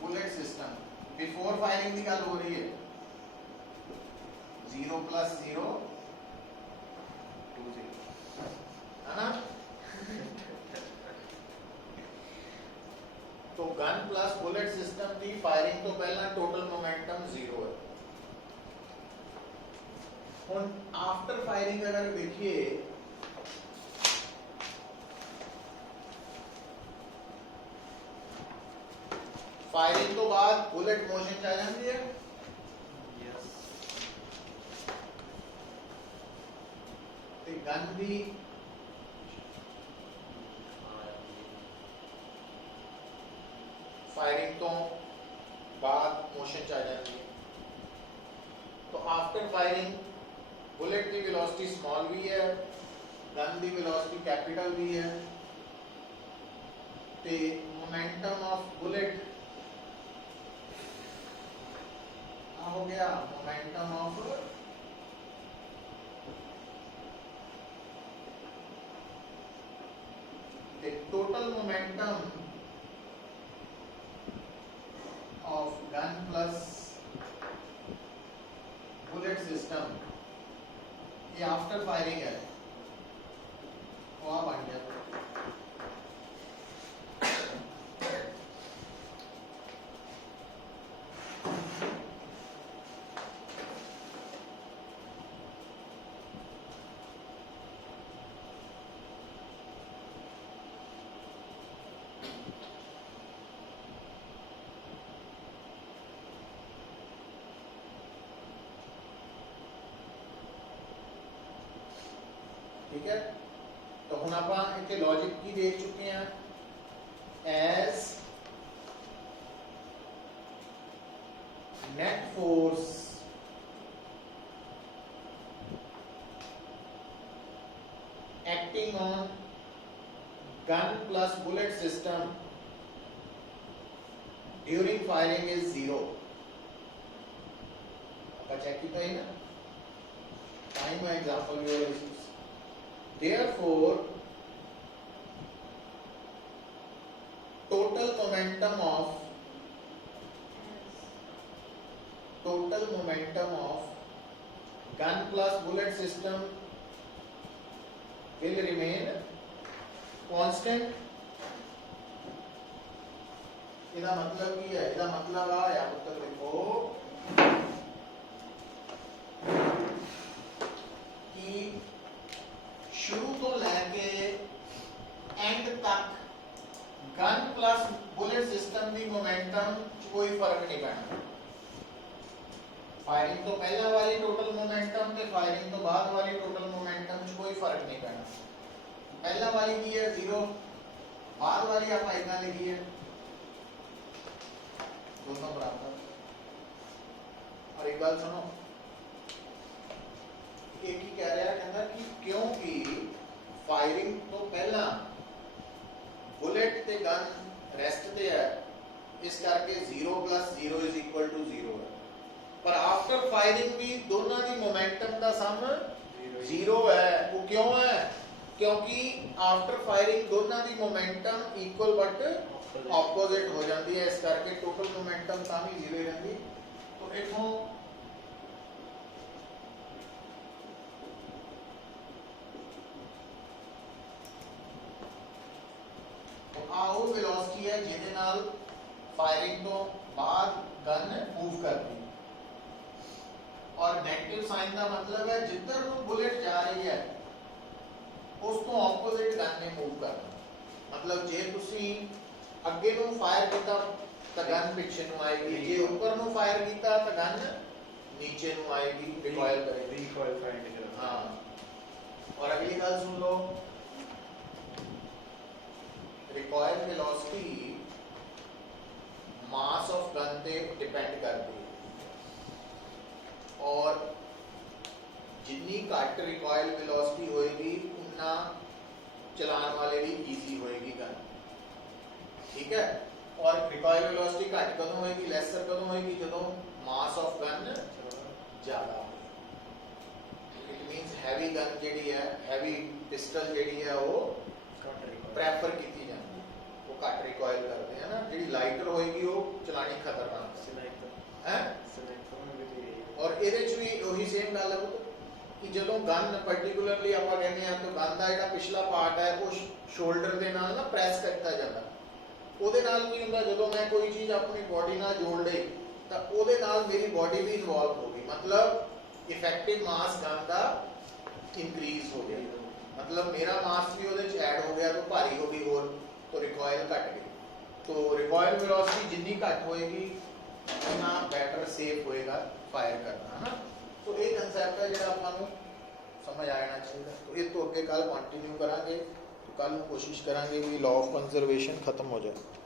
bullet system before firing की गल हो रही है। जीरो प्लस जीरो 2 है ना। तो गन प्लस बुलेट सिस्टम की फायरिंग तो पहला टोटल मोमेंटम जीरो है। ਹੁਣ ਆਫਟਰ ਫਾਇਰਿੰਗ ਅਗਰ ਦੇਖੀਏ फायरिंग तो बाद बुलेट मोशन च आ जाती है Yes. ते गन भी फायरिंग तो बाद मोशन च आ जाती है तो आफ्टर फायरिंग बुलेट की वेलोसिटी स्मॉल भी है गन की वेलोसिटी कैपिटल भी है ते मोमेंटम ऑफ बुलेट हो गया momentum of the total momentum of gun plus bullet system ये आफ्टर फायरिंग है वो आप बन गया ठीक है तो हम आप इतने लॉजिक की देख चुके हैं as net force acting on gun plus bullet system during firing is 0 आपका चेक किया ही ना time example your Therefore, total momentum of gun plus bullet system will remain constant. इसका मतलब क्या है? इसका मतलब आया उत्तर लिखो कि शुरू तो लेके एंड तक गन प्लस बुलेट सिस्टम की मोमेंटम कोई फर्क नहीं पैना फायरिंग तो पहला वाली टोटल मोमेंटम ते फायरिंग तो बाद वाली टोटल मोमेंटम कोई फर्क नहीं पैना पहला वाली की है 0 बाद वाली आप इतना लिखी है दोनों बराबर और एक बात सुनो एक ही कह रहा है कहना कि क्योंकि फायरिंग तो पहला बुलेट ते गन रेस्ट ते है इस करके 0 + 0 = 0 है पर आफ्टर फायरिंग भी दोनों की मोमेंटम का सम 0 है वो क्यों है क्योंकि आफ्टर फायरिंग दोनों की मोमेंटम इक्वल बट ऑपोजिट हो जाती है इस करके टोटल मोमेंटम ता भी 0 रहती तो इथों आओ वेलोसिटी है जिहदे नाल फायरिंग तो बाद गन मूव करती और नेगेटिव साइन का मतलब है जिधर को बुलेट जा रही है उस तो ऑपोजिट गन ने मूव करना मतलब जे तुसी अगे नु फायर कीता तो गन पीछे नु आएगी जे ऊपर नु फायर कीता तो गन नीचे नु आएगी रिकॉइल करेगी रिकॉइल फाइंड करना हां और अगली बात सुन लो recoil velocity mass of gun पे डिपेंड करती है और जितनी घट रिकॉइल वेलोसिटी होएगी उतना चलाने वाले भी इजी होएगी गन ठीक है और रिकॉइल वेलोसिटी घट कदों होएगी लेसर कदों होएगी जदों मास ऑफ गन ज्यादा it means heavy gun JD है हैवी पिस्टल जेडी है वो प्रेफर की घट रिकॉइल करते हैं ना जी लाइटर होएगी वो चलानी खतरनाक है और ਇਹਦੇ ਚ ਵੀ ਉਹੀ ਸੇਮ ਗੱਲ ਹੈ ਕਿ ਜਦੋਂ ਗਨ ਪਾਰਟਿਕੂਲਰਲੀ ਆਪਾਂ ਕਹਿੰਦੇ ਆ ਕਿ ਗਨ ਦਾ ਜਿਹੜਾ ਪਿਛਲਾ ਪਾਰਟ ਹੈ ਉਹ ਸ਼ੋਲਡਰ ਦੇ ਨਾਲ ਨਾ ਪ੍ਰੈਸ ਕੀਤਾ ਜਾਂਦਾ ਉਹਦੇ ਨਾਲ ਕੀ ਹੁੰਦਾ ਜਦੋਂ ਮੈਂ ਕੋਈ ਚੀਜ਼ ਆਪਣੀ ਬਾਡੀ ਨਾਲ ਜੋੜ ਲਈ ਤਾਂ ਉਹਦੇ ਨਾਲ ਮੇਰੀ ਬਾਡੀ ਵੀ ਇਨਵੋਲਵ ਹੋ ਗਈ ਮਤਲਬ ਇਫੈਕਟਿਵ ਮਾਸ ਗਨ ਦਾ ਇੰਕਰੀਜ਼ ਹੋ ਗਿਆ मतलब मेरा मास भी ਉਹਦੇ ਚ ਐਡ ਹੋ ਗਿਆ तो भारी हो गई और तो रिकॉइल घट गई तो रिकॉइल वेलोसिटी जितनी घट होएगी उतना बेटर सेफ होएगा फायर करना है ना तो ये कंसेप्ट है ਜਿਹੜਾ ਆਪਾਂ ਨੂੰ समझ आ जाना चाहिए तो ये तो अगे कल कंटिन्यू करांगे तो कल कोशिश करांगे भी लॉ ऑफ कंजर्वेशन खत्म हो जाए